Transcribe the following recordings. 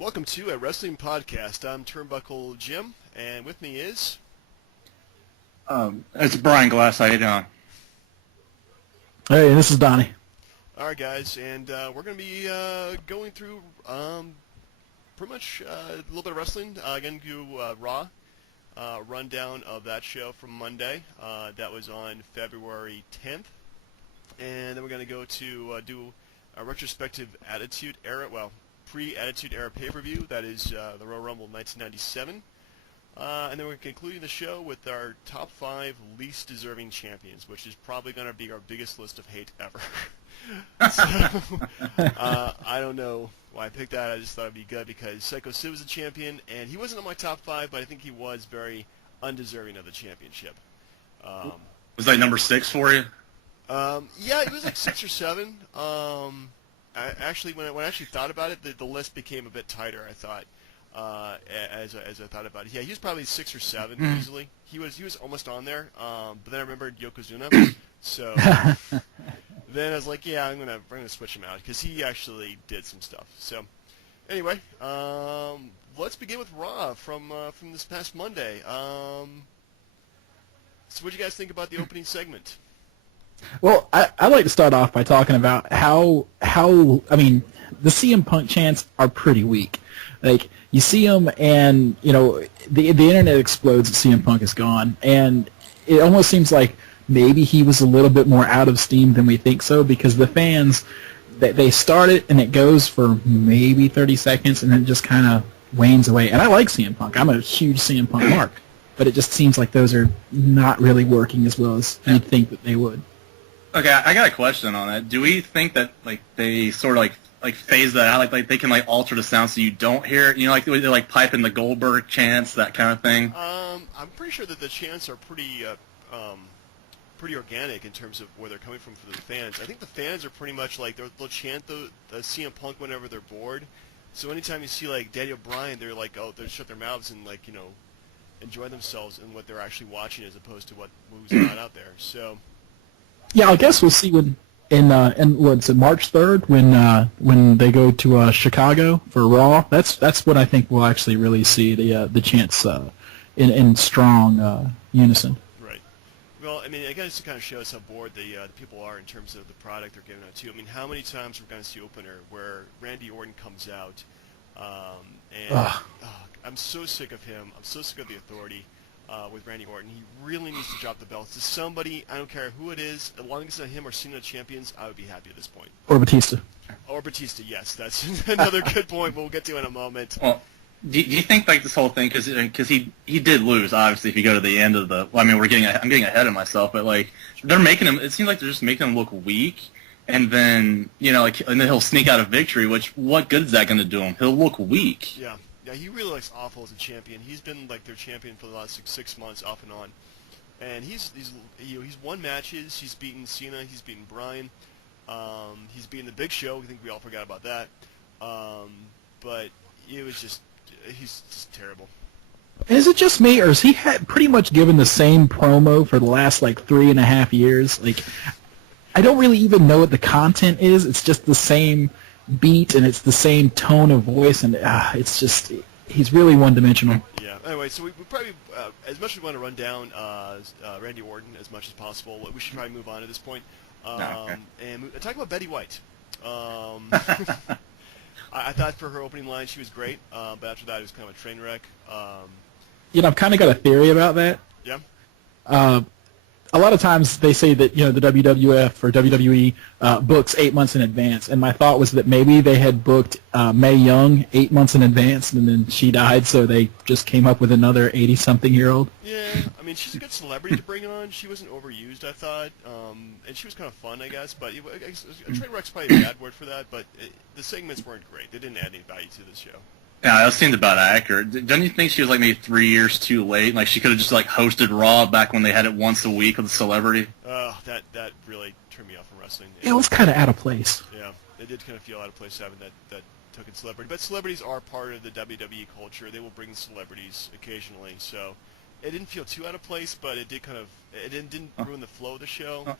Welcome to a wrestling podcast. I'm Turnbuckle Jim, and with me is... It's Brian Glass. How you doing? Hey, this is Donnie. All right, guys, and we're going to be going through pretty much a little bit of wrestling. Again, do Raw, rundown of that show from Monday. That was on February 10th. And then we're going to go to do a retrospective Attitude Era, pre-Attitude Era pay-per-view. That is the Royal Rumble 1997. And then we're concluding the show with our top 5 least deserving champions, which is probably going to be our biggest list of hate ever. So, I don't know why I picked that. I just thought it'd be good because Psycho Sid was a champion, and he wasn't on my top 5, but I think he was very undeserving of the championship. Was that number 6 for you? Yeah, it was like 6 or 7. When I actually thought about it, the list became a bit tighter, I thought. As I thought about it, yeah, he was probably 6 or 7 easily. He was almost on there, but then I remembered Yokozuna, so then I was like, yeah, I'm gonna switch him out because he actually did some stuff. So anyway, let's begin with Raw from this past Monday. So what do you guys think about the opening segment? Well, I'd like to start off by talking about how I mean, the CM Punk chants are pretty weak. Like, you see them, and, you know, the internet explodes that CM Punk is gone, and it almost seems like maybe he was a little bit more out of steam than we think so, because the fans, they start it, and it goes for maybe 30 seconds, and then it just kind of wanes away. And I like CM Punk. I'm a huge CM Punk mark, but it just seems like those are not really working as well as you'd think that they would. Okay, I got a question on that. Do we think that they sort of phase that out, like they can alter the sound so you don't hear it? You know, like they pipe in the Goldberg chants, that kind of thing. I'm pretty sure that the chants are pretty organic in terms of where they're coming from for the fans. I think the fans are pretty much like they'll chant the CM Punk whenever they're bored. So anytime you see like Daniel Bryan, they're like, oh, they shut their mouths and enjoy themselves in what they're actually watching as opposed to who's not out there. So. Yeah, I guess we'll see in what's it, March 3rd when they go to Chicago for Raw. That's when I think we'll actually really see the chants in strong unison. Right. Well, I mean, I guess it kind of shows how bored the people are in terms of the product they're giving out too. I mean, how many times we're going to see opener where Randy Orton comes out, I'm so sick of him. I'm so sick of the Authority. With Randy Orton. He really needs to drop the belts to somebody. I don't care who it is. As long as it's not him or Cena champions, I would be happy at this point. Or Batista. Or Batista, yes. That's another good point we'll get to in a moment. Well, do you think this whole thing, because he did lose, obviously, if you go to the end of the... Well, I mean, I'm getting ahead of myself, but they're making him... It seems like they're just making him look weak, and then, and then he'll sneak out a victory, which, what good is that going to do him? He'll look weak. Yeah. Yeah, he really looks awful as a champion. He's been their champion for the last 6 months, off and on, and he's won matches. He's beaten Cena. He's beaten Bryan. He's beaten the Big Show. I think we all forgot about that. But it was he's just terrible. Is it just me, or has he pretty much given the same promo for the last 3.5 years? I don't really even know what the content is. It's just the same beat, and it's the same tone of voice, and it's just, he's really one-dimensional. Yeah. Anyway, so we probably, as much as we want to run down Randy Orton as much as possible, we should probably move on at this point. Okay. And talk about Betty White. I thought for her opening line she was great, but after that it was kind of a train wreck. I've kind of got a theory about that. Yeah. A lot of times they say that the WWF or WWE books 8 months in advance, and my thought was that maybe they had booked Mae Young 8 months in advance, and then she died, so they just came up with another 80-something-year-old. Yeah, I mean, she's a good celebrity to bring on. She wasn't overused, I thought, and she was kind of fun, I guess. But a train wreck's probably a bad word for that. But the segments weren't great. They didn't add any value to this show. Yeah, that seemed about accurate. Don't you think she was maybe 3 years too late? She could have just hosted Raw back when they had it once a week with a celebrity. That really turned me off from wrestling. It was kind of out of place. Yeah, it did kind of feel out of place having that token celebrity. But celebrities are part of the WWE culture. They will bring celebrities occasionally, so it didn't feel too out of place. But it did it didn't ruin the flow of the show.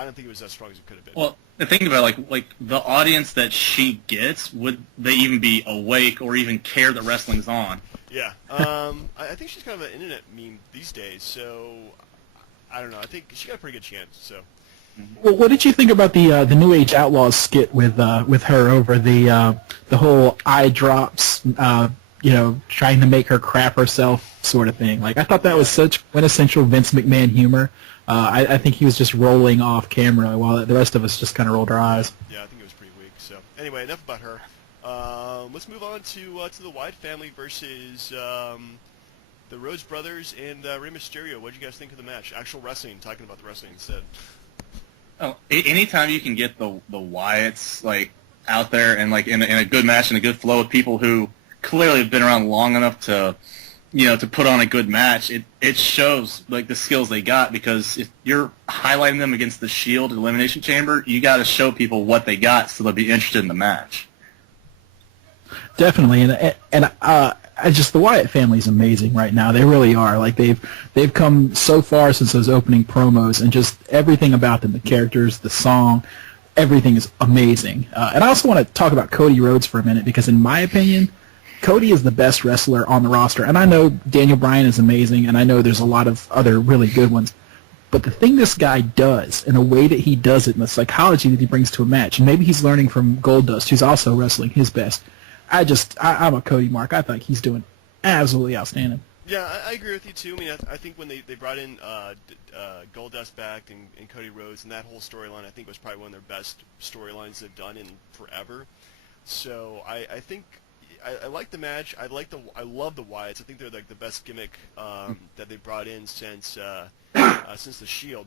I don't think it was as strong as it could have been. Well, the thing about like the audience that she gets, would they even be awake or even care that wrestling's on? Yeah. I think she's kind of an internet meme these days, so I don't know. I think she got a pretty good chance. So. Well, what did you think about the New Age Outlaws skit with her over the whole eye drops, trying to make her crap herself sort of thing? Like, I thought that was such quintessential Vince McMahon humor. I think he was just rolling off camera while the rest of us just kind of rolled our eyes. Yeah, I think it was pretty weak. So anyway, enough about her. Let's move on to the Wyatt family versus the Rhodes brothers and Rey Mysterio. What did you guys think of the match? Actual wrestling, talking about the wrestling instead. Oh, anytime you can get the Wyatts like out there and like in a good match and a good flow of people who clearly have been around long enough to put on a good match, it shows like the skills they got, because if you're highlighting them against the Shield Elimination Chamber, you got to show people what they got so they'll be interested in the match. Definitely, and the Wyatt family is amazing right now. They really are. Like they've come so far since those opening promos, and just everything about them, the characters, the song, everything is amazing. And I also want to talk about Cody Rhodes for a minute, because in my opinion, Cody is the best wrestler on the roster. And I know Daniel Bryan is amazing, and I know there's a lot of other really good ones. But the thing this guy does, and the way that he does it, and the psychology that he brings to a match, and maybe he's learning from Goldust, who's also wrestling his best. I'm a Cody mark. I think he's doing absolutely outstanding. Yeah, I agree with you too. I mean, I think when they brought in Goldust back and Cody Rhodes, and that whole storyline, I think was probably one of their best storylines they've done in forever. So I think I like the match. I love the Wyatts. I think they're like the best gimmick that they brought in since the Shield.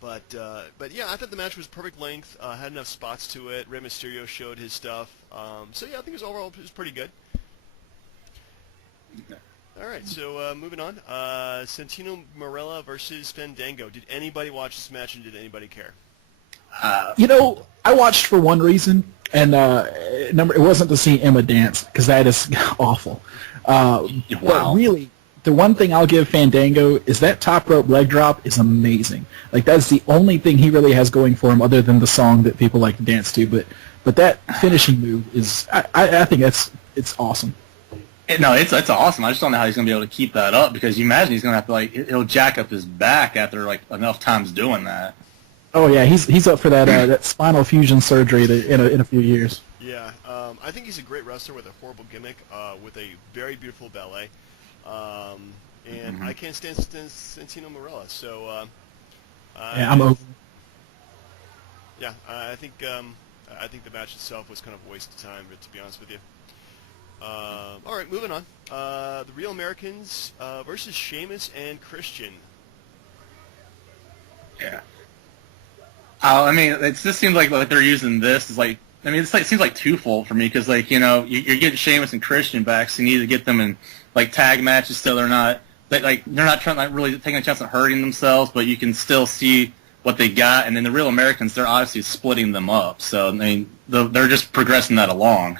But yeah, I thought the match was perfect length. Had enough spots to it. Rey Mysterio showed his stuff. So yeah, I think it was pretty good. All right, so moving on. Santino Marella versus Fandango. Did anybody watch this match, and did anybody care? I watched for one reason, and it wasn't to see Emma dance, because that is awful. Wow. But really, the one thing I'll give Fandango is that top rope leg drop is amazing. Like, that's the only thing he really has going for him, other than the song that people like to dance to. But that finishing move is, I think it's awesome. No, it's awesome. I just don't know how he's going to be able to keep that up, because you imagine he's going to have to he'll jack up his back after enough times doing that. Oh yeah, he's up for that spinal fusion surgery in a few years. Yeah, I think he's a great wrestler with a horrible gimmick, with a very beautiful ballet, and I can't stand Santino Marella. So yeah, I'm over. Yeah, I think the match itself was kind of a waste of time, to be honest with you. All right, moving on. The Real Americans versus Sheamus and Christian. Yeah. I mean, it just seems like they're using this as it seems like twofold for me, because you're getting Sheamus and Christian back, so you need to get them in tag matches so they're not really taking a chance of hurting themselves, but you can still see what they got. And then the Real Americans, they're obviously splitting them up, so I mean they're just progressing that along.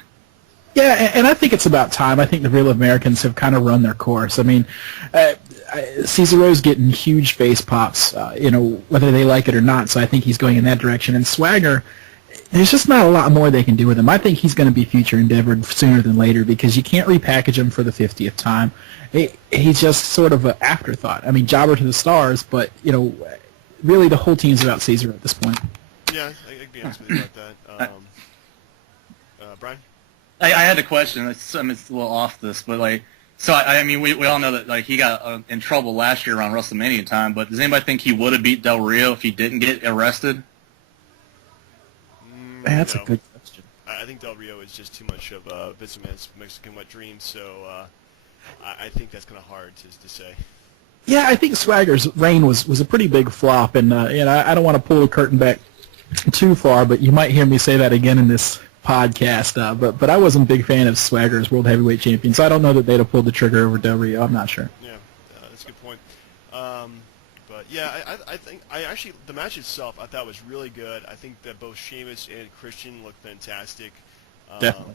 Yeah, and I think it's about time. I think the Real Americans have kind of run their course. I mean, Cesaro's getting huge face pops, whether they like it or not, so I think he's going in that direction. And Swagger, there's just not a lot more they can do with him. I think he's going to be future endeavored sooner than later, because you can't repackage him for the 50th time. He's just sort of an afterthought. I mean, jobber to the stars, but, really the whole team's about Cesaro at this point. Yeah, I can be honest with you about that. Brian? I had a question. It's a little off this, but so I mean, we all know that he got in trouble last year around WrestleMania time. But does anybody think he would have beat Del Rio if he didn't get arrested? That's a good question. I think Del Rio is just too much of Vince McMahon's Mexican wet dream, so I think that's kind of hard to say. Yeah, I think Swagger's reign was a pretty big flop, and I don't want to pull the curtain back too far, but you might hear me say that again in this podcast, but I wasn't a big fan of Swagger as World Heavyweight Champion, so I don't know that they'd have pulled the trigger over Del Rio. I'm not sure. Yeah, that's a good point. But yeah, I think actually the match itself I thought was really good. I think that both Sheamus and Christian looked fantastic. Definitely.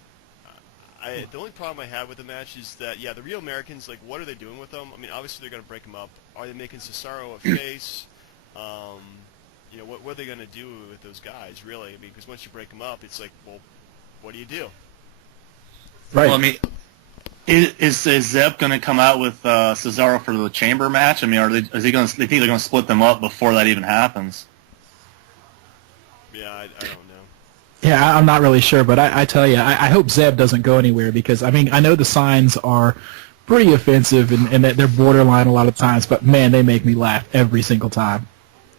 The only problem I have with the match is that the Real Americans, what are they doing with them? I mean, obviously they're going to break them up. Are they making Cesaro a face? what are they going to do with those guys, really? I mean, because once you break them up, it's like, well, what do you do? Right. Well, I mean, is Zeb going to come out with Cesaro for the Chamber match? I mean, they think they're going to split them up before that even happens? Yeah, I don't know. Yeah, I'm not really sure, but I tell you, I hope Zeb doesn't go anywhere because, I mean, I know the signs are pretty offensive and that they're borderline a lot of times, but, man, they make me laugh every single time.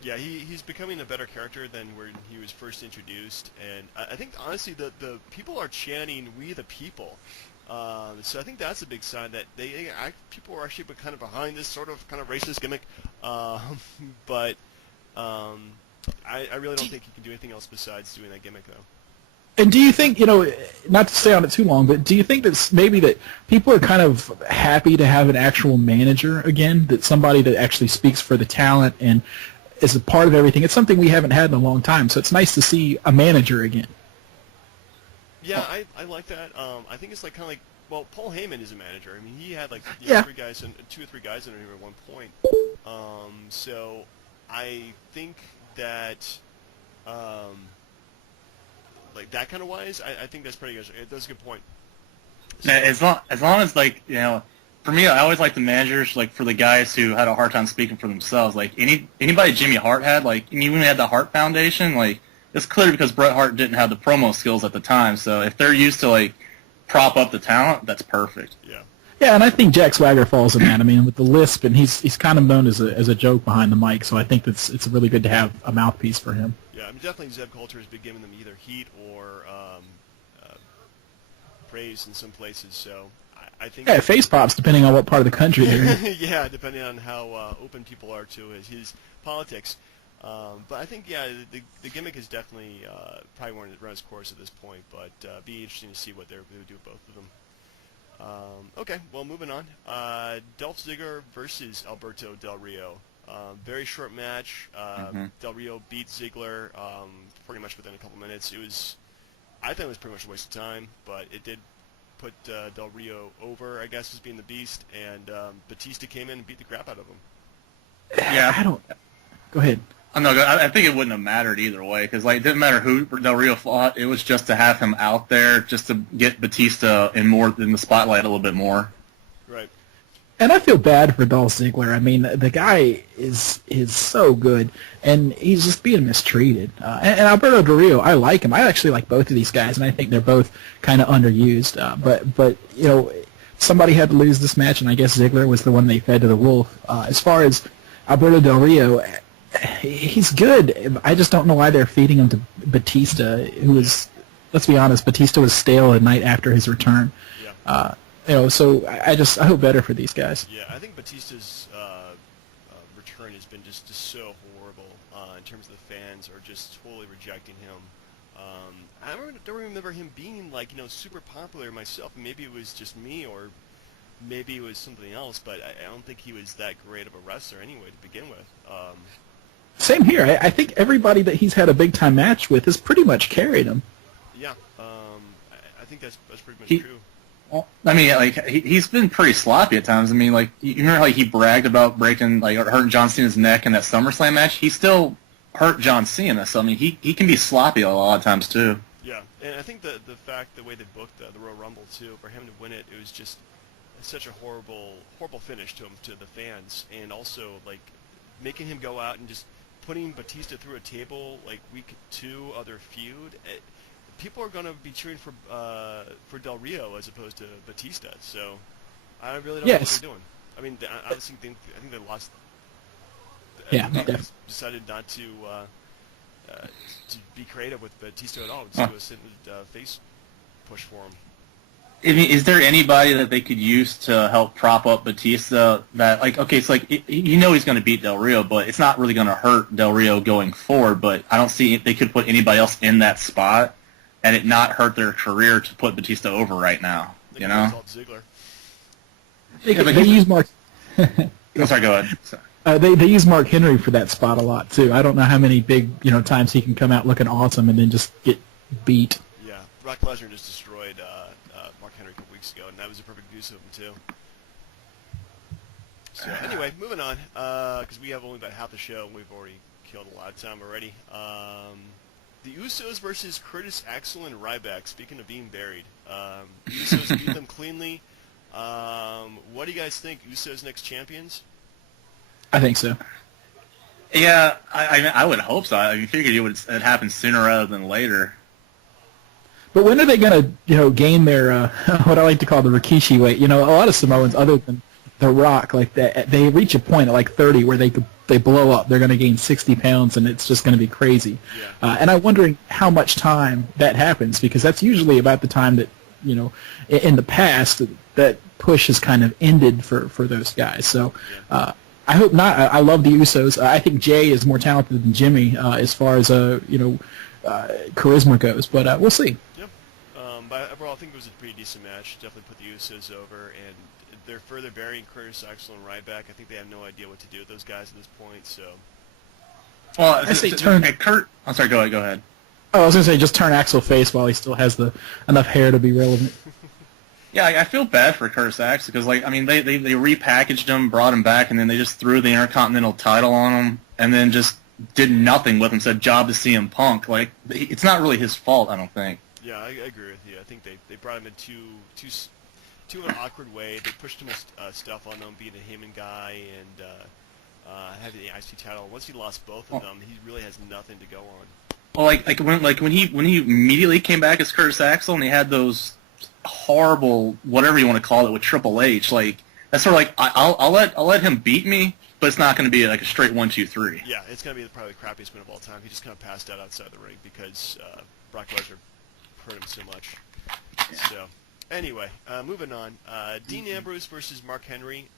Yeah, he's becoming a better character than when he was first introduced, and I think, honestly, the people are chanting, "We the people." So I think that's a big sign that people are actually kind of behind this sort of kind of racist gimmick. But I really don't think he can do anything else besides doing that gimmick, though. And do you think, not to stay on it too long, but do you think that maybe that people are kind of happy to have an actual manager again, that somebody that actually speaks for the talent and is a part of everything? It's something we haven't had in a long time, so it's nice to see a manager again. Yeah, I like that. I think it's like kind of like, well, Paul Heyman is a manager. I mean, he had like Yeah. 2 or 3 guys under him at one point. So I think that, like that kind of wise, I think that's pretty good. That's a good point. So, Now, as long as like for me, I always like the managers like for the guys who had a hard time speaking for themselves. Like anybody Jimmy Hart had, like even when he had the Hart Foundation, like it's clear because Bret Hart didn't have the promo skills at the time. So if they're used to like prop up the talent, that's perfect. yeah. Yeah, and I think Jack Swagger falls in that. I mean, with the lisp, and he's kind of known as a joke behind the mic, so I think it's really good to have a mouthpiece for him. Yeah, I mean, definitely Zeb Coulter has been giving them either heat or praise in some places. So I think. Yeah, face pops depending on what part of the country they're in. Yeah, depending on how open people are to his politics. But I think, yeah, the gimmick is definitely probably run its course at this point. But be interesting to see what they would do with both of them. Okay, well, moving on. Dolph Ziggler versus Alberto Del Rio. Very short match. Del Rio beat Ziggler pretty much within a couple minutes. I think it was pretty much a waste of time, but it did put Del Rio over, I guess, as being the beast, and Batista came in and beat the crap out of him. Yeah, I don't. Go ahead. I think it wouldn't have mattered either way because like it didn't matter who Del Rio fought. It was just to have him out there, just to get Batista in the spotlight a little bit more. Right. And I feel bad for Dolph Ziggler. I mean, the guy is so good, and he's just being mistreated. And Alberto Del Rio, I like him. I actually like both of these guys, and I think they're both kind of underused. But somebody had to lose this match, and I guess Ziggler was the one they fed to the wolf. As far as Alberto Del Rio, he's good. I just don't know why they're feeding him to Batista, who is, let's be honest, Batista was stale the night after his return. Yeah. So I hope better for these guys. Yeah, I think Batista's return has been just so horrible in terms of the fans are just totally rejecting him. I don't remember him being like super popular myself. Maybe it was just me, or maybe it was something else. But I don't think he was that great of a wrestler anyway to begin with. Same here. I think everybody that he's had a big time match with has pretty much carried him. Yeah, I think that's pretty much true. Well, I mean, like he's been pretty sloppy at times. I mean, like you remember how he bragged about breaking, like hurting John Cena's neck in that SummerSlam match. He still hurt John Cena, so I mean, he can be sloppy a lot of times too. Yeah, and I think the way they booked the Royal Rumble too, for him to win it, it was just such a horrible finish to him, to the fans, and also like making him go out and just putting Batista through a table like week 2 of their feud. People are going to be cheering for Del Rio as opposed to Batista. So I really don't know what they're doing. I mean, I honestly think they lost. Yeah, they decided not to be creative with Batista at all. Just do a simple face push for him. I mean, is there anybody that they could use to help prop up Batista that, like, okay, it's like, he's going to beat Del Rio, but it's not really going to hurt Del Rio going forward, but I don't see if they could put anybody else in that spot and it not hurt their career to put Batista over right now, you know? Ziggler. They use Mark... Sorry, go ahead. They use Mark Henry for that spot a lot, too. I don't know how many big times he can come out looking awesome and then just get beat. Yeah, Brock Lesnar just destroyed Mark Henry a couple weeks ago, and that was a perfect use of him, too. So, anyway, moving on, because we have only about half the show, and we've already killed a lot of time already. The Usos versus Curtis Axel and Ryback. Speaking of being buried, the Usos beat them cleanly. What do you guys think? Usos next champions? I think so. Yeah, I would hope so. I figured it happen sooner rather than later. But when are they going to, gain their what I like to call the Rikishi weight? A lot of Samoans, other than The Rock, like that, they reach a point at like 30 where they blow up. They're going to gain 60 pounds, and it's just going to be crazy. Yeah. And I'm wondering how much time that happens, because that's usually about the time that in the past that push has kind of ended for those guys. So. Yeah. I hope not. I love the Usos. I think Jay is more talented than Jimmy as far as charisma goes, but we'll see. Yep. But overall, I think it was a pretty decent match. Definitely put the Usos over, and they're further burying Curtis Axel and Ryback. I think they have no idea what to do with those guys at this point. So. Well, I say turn. Kurt. I'm sorry. Go ahead. Oh, I was going to say just turn Axel face while he still has enough hair to be relevant. Yeah, I feel bad for Curtis Axel because, they repackaged him, brought him back, and then they just threw the Intercontinental title on him, and then just did nothing with him. Said job to CM Punk. It's not really his fault, I don't think. Yeah, I agree with you. I think they brought him in too an awkward way. They pushed him stuff on him, being a Heyman guy, and having the IC title. Once he lost both of them, he really has nothing to go on. Well, when he immediately came back as Curtis Axel, and he had those horrible, whatever you want to call it, with Triple H, that's sort of I'll let him beat me, but it's not going to be like a straight 1, 2, 3. Yeah, it's going to be probably the crappiest win of all time. He just kind of passed out outside the ring because Brock Lesnar hurt him so much. Yeah. So, anyway, moving on. Dean Ambrose versus Mark Henry.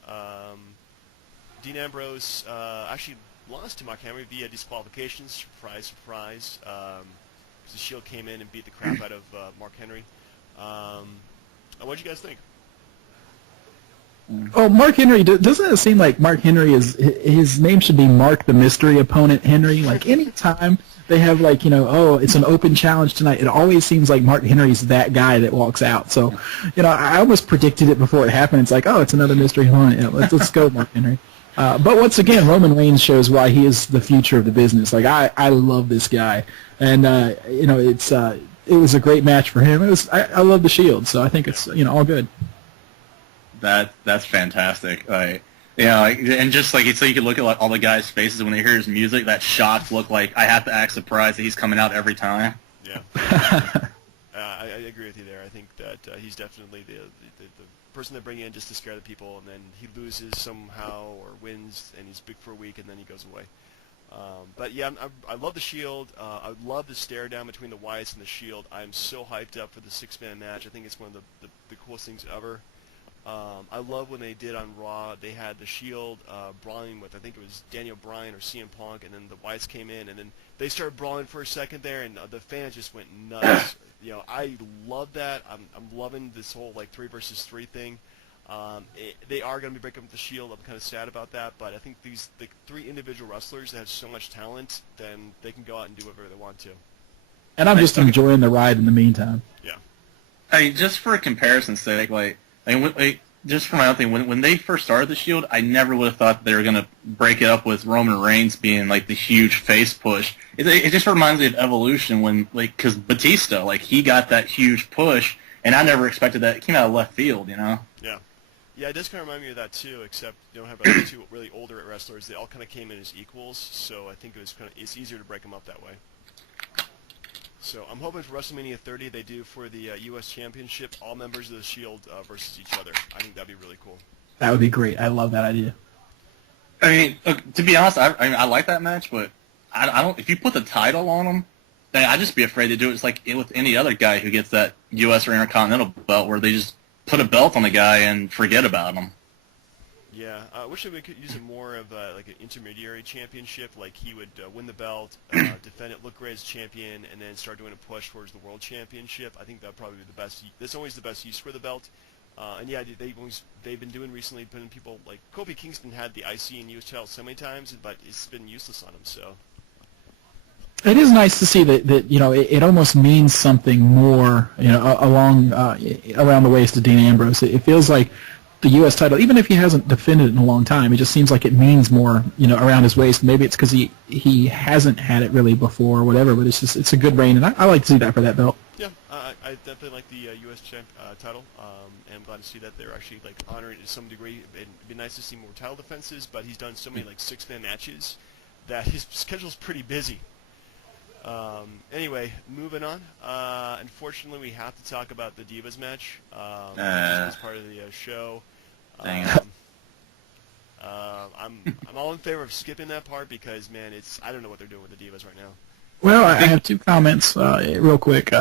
Dean Ambrose actually lost to Mark Henry via disqualifications. Surprise, surprise. Because the Shield came in and beat the crap out of Mark Henry. What do you guys think? Oh, Mark Henry, doesn't it seem like Mark Henry his name should be Mark the Mystery Opponent Henry? Like, any time they have, it's an open challenge tonight, it always seems like Mark Henry's that guy that walks out. So, I almost predicted it before it happened. It's like, oh, it's another mystery opponent. Yeah, let's go, Mark Henry. But once again, Roman Reigns shows why he is the future of the business. I love this guy. And, it was a great match for him. I love the Shield, so I think it's all good. That's fantastic. And just so you could look at all the guys' faces when they hear his music, that shocked look like I have to act surprised that he's coming out every time. Yeah, I agree with you there. I think that he's definitely the person they bring in just to scare the people, and then he loses somehow or wins, and he's big for a week, and then he goes away. But yeah, I love the Shield. I love the stare down between the Wyatts and the Shield. I'm so hyped up for the 6-man match. I think it's one of the coolest things ever. I love when they did on Raw. They had the Shield brawling with, I think it was Daniel Bryan or CM Punk, and then the Wyatts came in, and then they started brawling for a second there, and the fans just went nuts. I love that. I'm loving this whole 3 versus 3 thing. They are going to be breaking up the Shield. I'm kind of sad about that, but I think the 3 individual wrestlers that have so much talent, then they can go out and do whatever they want to. And I'm just enjoying the ride in the meantime. Yeah. Just for a comparison's sake, just for my own thing, when they first started the Shield, I never would have thought they were going to break it up with Roman Reigns being the huge face push. It just reminds me of Evolution when, because Batista, he got that huge push, and I never expected that. It came out of left field, Yeah. Yeah, it does kind of remind me of that too. Except you don't have 2 really older wrestlers; they all kind of came in as equals. So I think it's easier to break them up that way. So I'm hoping for WrestleMania 30 they do for the U.S. Championship, all members of the Shield versus each other. I think that'd be really cool. That would be great. I love that idea. I mean, to be honest, I like that match, but I don't. If you put the title on them, then I'd just be afraid to do it. It's like with any other guy who gets that U.S. or Intercontinental belt, where they just put a belt on the guy and forget about him. Yeah, I wish we could use it more of an intermediary championship. He would win the belt, defend it, look great as champion, and then start doing a push towards the world championship. I think that would probably be the best. That's always the best use for the belt. And yeah, they've been doing recently, putting people like Kofi Kingston had the IC and US title so many times, but it's been useless on him. So. It is nice to see that it almost means something more around the waist of Dean Ambrose. It feels like the U.S. title, even if he hasn't defended it in a long time. It just seems like it means more, around his waist. Maybe it's because he hasn't had it really before or whatever, but it's a good reign, and I like to see that for that belt. Yeah, I definitely like the U.S. title, and I'm glad to see that they're actually like honoring it to some degree. It'd be nice to see more title defenses, but he's done so many like 6-man matches that his schedule's pretty busy. Anyway, moving on. Unfortunately, we have to talk about the Divas match. As part of the show. Dang it. I'm all in favor of skipping that part because, man, I don't know what they're doing with the Divas right now. Well, I have 2 comments real quick.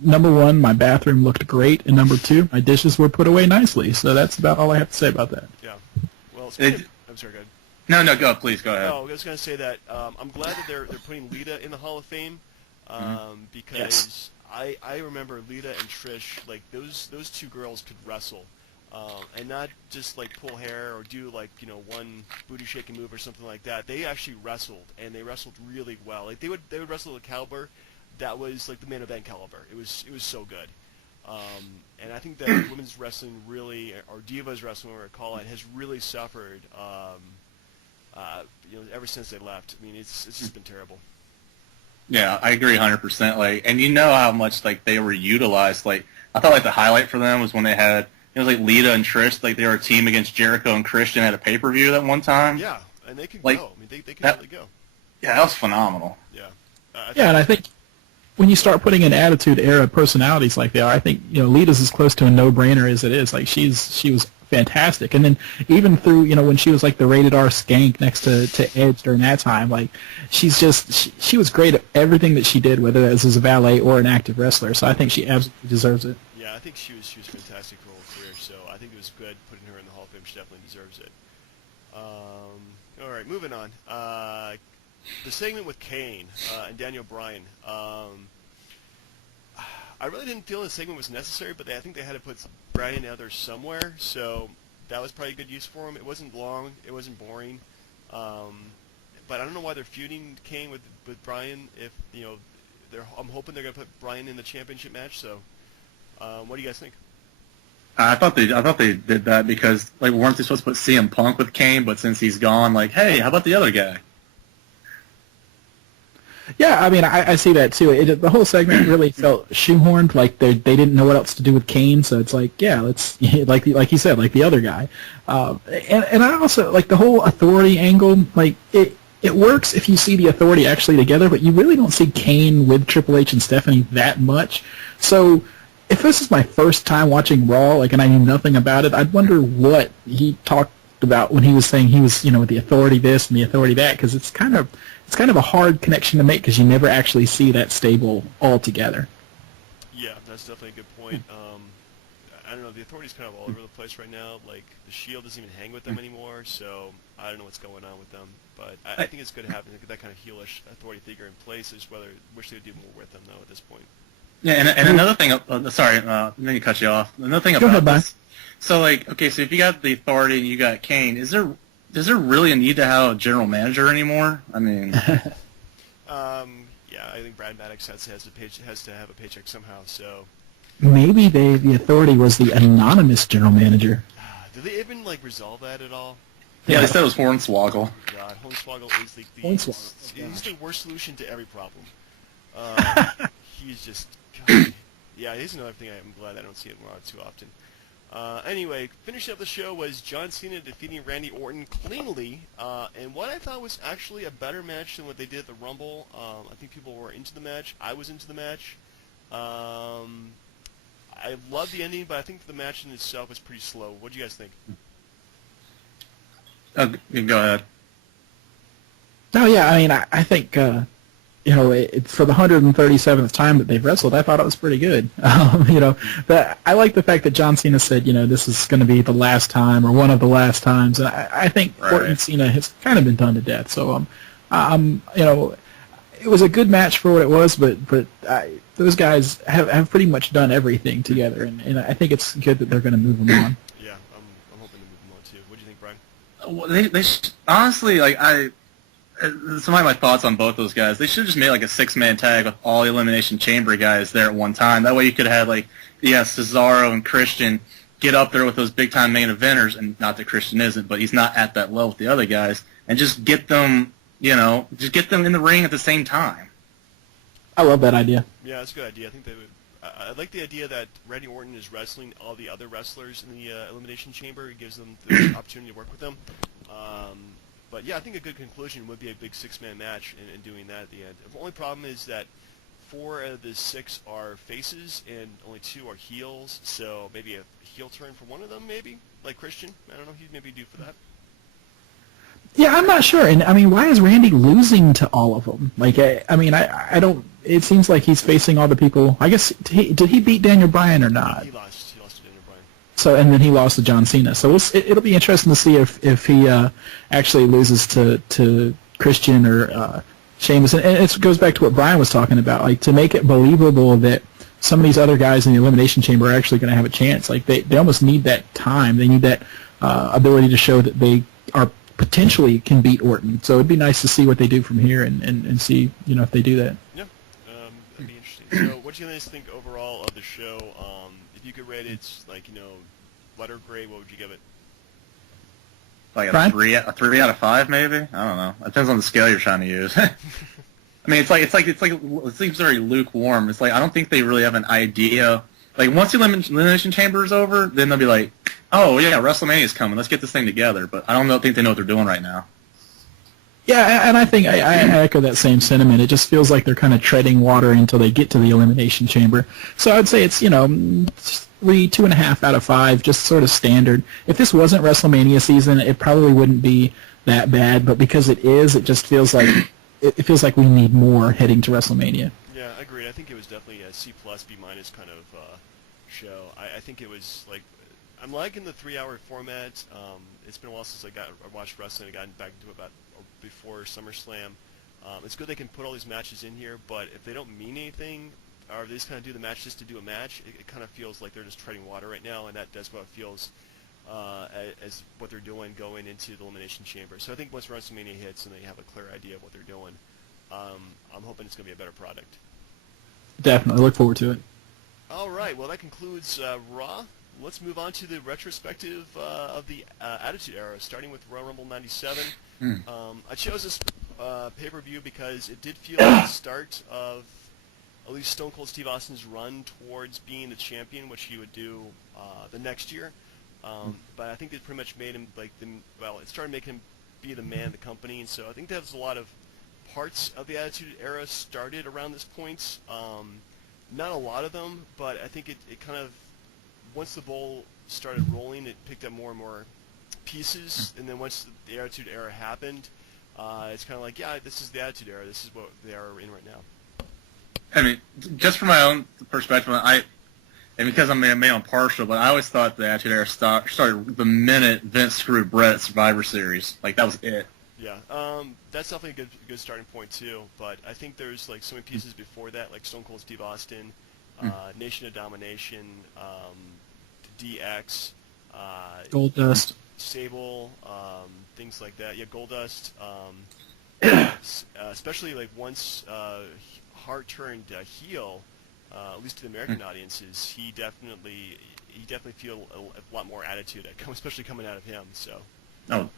Number 1, my bathroom looked great, and number 2, my dishes were put away nicely. So that's about all I have to say about that. Yeah. Well, I'm sorry, go ahead. No, please go ahead. No, I was going to say that I'm glad that they're putting Lita in the Hall of Fame because Yes. I remember Lita and Trish, like those 2 girls could wrestle and not just like pull hair or do like one booty shaking move or something like that. They actually wrestled, and they wrestled really well. Like they would wrestle at a caliber that was like the main event caliber. It was so good. And I think that women's wrestling really, or Divas wrestling, whatever I call it, has really suffered. Ever since they left. I mean, it's just been terrible. Yeah, I agree 100%. Like, and how much like they were utilized. Like, I thought like the highlight for them was when they had it was like Lita and Trish. Like they were a team against Jericho and Christian at a pay-per-view that one time. Yeah, and they could like, go. I mean, they could really go. Yeah, that was phenomenal. Yeah. And I think when you start putting in Attitude Era personalities like they are, I think Lita's as close to a no-brainer as it is. Like she was fantastic, and then even through when she was like the rated R skank next to Edge during that time, like she was great at everything that she did, whether it was as a valet or an active wrestler. So I think she absolutely deserves it. Yeah, I think she was fantastic for her whole career. So I think it was good putting her in the Hall of Fame. She definitely deserves it. All right, moving on. The segment with Kane and Daniel Bryan. I really didn't feel the segment was necessary, but I think they had to put Bryan out there somewhere, so that was probably a good use for him. It wasn't long, it wasn't boring, but I don't know why they're feuding Kane with Bryan. If I'm hoping they're gonna put Bryan in the championship match. So, what do you guys think? I thought they did that because like weren't they supposed to put CM Punk with Kane, but since he's gone, like hey, how about the other guy? Yeah, I mean, I see that too. The whole segment really felt shoehorned, like they didn't know what else to do with Kane, so it's like, yeah, let's like you said, like the other guy. And I also like the whole authority angle. Like it works if you see the authority actually together, but you really don't see Kane with Triple H and Stephanie that much. So if this is my first time watching Raw, like, and I knew nothing about it, I'd wonder what he talked about when he was saying he was, with the authority this and the authority that, because it's kind of a hard connection to make because you never actually see that stable all together. Yeah, that's definitely a good point. I don't know, the authority's kind of all over the place right now. Like, the Shield doesn't even hang with them anymore, so I don't know what's going on with them. But I think it's good to have that kind of heelish authority figure in place. I just wish they would do more with them, though, at this point. Yeah, and another thing, sorry, let me cut you off. Another thing about this. So, like, okay, so if you got the authority and you got Kane, is there really a need to have a general manager anymore? I mean, yeah, I think Brad Maddox has to have a paycheck somehow. So maybe the authority was the anonymous general manager. Did they even resolve that at all? Yeah, they said it was Hornswoggle. God, Hornswoggle is he's the worst solution to every problem. He's just, God. Yeah, he's another thing I'm glad I don't see it too often. Anyway, finishing up the show was John Cena defeating Randy Orton cleanly, and what I thought was actually a better match than what they did at the Rumble. I think people were into the match. I was into the match. I loved the ending, but I think the match in itself was pretty slow. What do you guys think? Go ahead. No, yeah, I mean, I think, for the 137th time that they've wrestled, I thought it was pretty good. But I like the fact that John Cena said, this is going to be the last time or one of the last times. And I think Orton Cena has kind of been done to death. So, it was a good match for what it was, but those guys have pretty much done everything together, and I think it's good that they're going to move them on. Yeah, I'm hoping to move them on too. What do you think, Brian? Well, honestly, some of my thoughts on both those guys. They should have just made a 6-man tag with all the Elimination Chamber guys there at one time. That way you could have Cesaro and Christian get up there with those big-time main eventers, and not that Christian isn't, but he's not at that level with the other guys, and just get them, just get them in the ring at the same time. I love that idea. Yeah, that's a good idea. I think they would. I like the idea that Randy Orton is wrestling all the other wrestlers in the Elimination Chamber. It gives them the opportunity to work with them. But yeah, I think a good conclusion would be a big six-man match and doing that at the end. The only problem is that 4 out of the 6 are faces and only 2 are heels, so maybe a heel turn for one of them, maybe? Like Christian? I don't know, he'd maybe do for that. Yeah, I'm not sure. And, I mean, why is Randy losing to all of them? Like, I don't... It seems like he's facing all the people... I guess, did he beat Daniel Bryan or not? He lost to Daniel Bryan. So, and then he lost to John Cena. So it'll be interesting to see if he actually loses to Christian or Sheamus. And it goes back to what Brian was talking about, like, to make it believable that some of these other guys in the Elimination Chamber are actually going to have a chance. Like, they almost need that time. They need that ability to show that they are potentially can beat Orton. So it'd be nice to see what they do from here and see, if they do that. Yeah, that'd be interesting. So what do you guys think overall of the show? If you could rate it, like, letter grade, what would you give it? Like a Brian? 3 out of 5, maybe? I don't know. It depends on the scale you're trying to use. I mean, it seems very lukewarm. It's like I don't think they really have an idea. Like once the Elimination Chamber is over, then they'll be like, "Oh yeah, WrestleMania's coming. Let's get this thing together." But I don't think they know what they're doing right now. Yeah, and I think I echo that same sentiment. It just feels like they're kind of treading water until they get to the Elimination Chamber. So I'd say it's 2.5 out of 5, just sort of standard. If this wasn't WrestleMania season, it probably wouldn't be that bad. But because it is, it just feels like it feels like we need more heading to WrestleMania. Yeah, agreed. I think it was definitely a C+, B- kind of show. I think it was like I'm liking the 3-hour format. It's been a while since I watched wrestling. I got back into it about before SummerSlam. It's good they can put all these matches in here, but if they don't mean anything, or if they just kind of do the match just to do a match, it kind of feels like they're just treading water right now, and that's what it feels as what they're doing going into the Elimination Chamber. So I think once WrestleMania hits and they have a clear idea of what they're doing, I'm hoping it's going to be a better product. Definitely. Look forward to it. All right. Well, that concludes Raw. Let's move on to the retrospective of the Attitude Era, starting with Royal Rumble 97. I chose this pay-per-view because it did feel like the start of at least Stone Cold Steve Austin's run towards being the champion, which he would do the next year. But I think it pretty much made him it started making him be the man of the company, and so I think there's a lot of parts of the Attitude Era started around this point. Not a lot of them, but I think it kind of, once the bowl started rolling, it picked up more and more pieces, and then once the Attitude Era happened, it's kind of like, yeah, this is the Attitude Era. This is what they are in right now. I mean, just from my own perspective, and because I'm maybe impartial, but I always thought the Attitude Era started the minute Vince screwed Brett at Survivor Series. Like, that was it. Yeah, that's definitely a good starting point, too. But I think there's, like, so many pieces before that, like Stone Cold Steve Austin, Nation of Domination, DX, Goldust, Sable, things like that. Yeah, Goldust. Especially like once Hart turned heel, at least to the American audiences, he definitely feel a lot more attitude, especially coming out of him. So. Oh,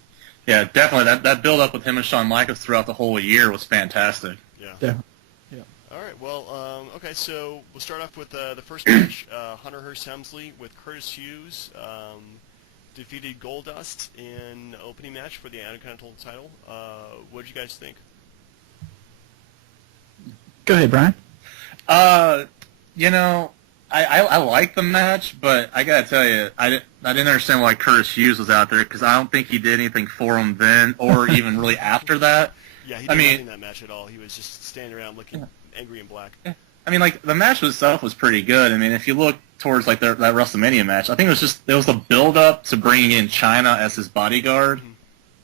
yeah, definitely. That build up with him and Shawn Michaels throughout the whole year was fantastic. Yeah. All right. Well, okay. So we'll start off with the first match. Hunter Hearst Helmsley with Curtis Hughes defeated Goldust in the opening match for the Intercontinental title. What did you guys think? Go ahead, Brian. I like the match, but I gotta tell you, I didn't understand why Curtis Hughes was out there, because I don't think he did anything for him then, or even really after that. Yeah, he didn't nothing in that match at all. He was just standing around looking angry and black. I mean, like, the match itself was pretty good. I mean, if you look towards, like, that WrestleMania match, I think it was the build-up to bringing in China as his bodyguard. Mm-hmm.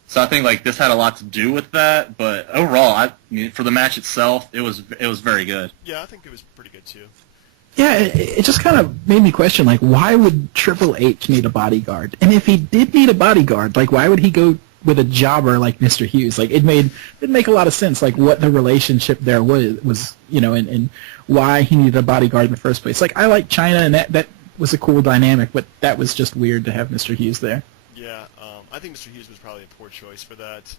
So I think, like, this had a lot to do with that. But overall, I mean, for the match itself, it was very good. Yeah, I think it was pretty good, too. Yeah, it just kind of made me question, like, why would Triple H need a bodyguard? And if he did need a bodyguard, like, why would he go with a jobber like Mr. Hughes? Like, it didn't make a lot of sense, like, what the relationship there was, and why he needed a bodyguard in the first place. Like, I like China, and that was a cool dynamic, but that was just weird to have Mr. Hughes there. Yeah, I think Mr. Hughes was probably a poor choice for that.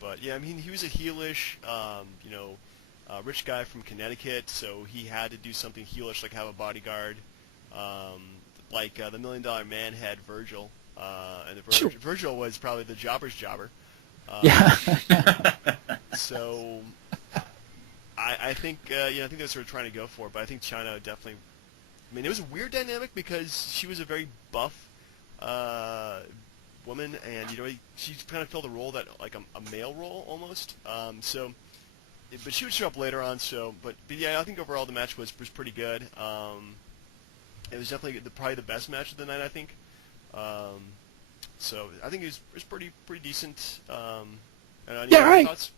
But yeah, I mean, he was a heelish, rich guy from Connecticut, so he had to do something heelish, like have a bodyguard, like the $1 Million Man had Virgil, and Sure. Virgil was probably the jobber's jobber. Yeah. So I think I think that's what we're trying to go for, but I think China definitely. I mean, it was a weird dynamic because she was a very buff woman, and she kind of filled a role that like a male role almost. But she would show up later on. But yeah, I think overall the match was pretty good. It was definitely probably the best match of the night, I think. So I think it was pretty decent. Any other thoughts?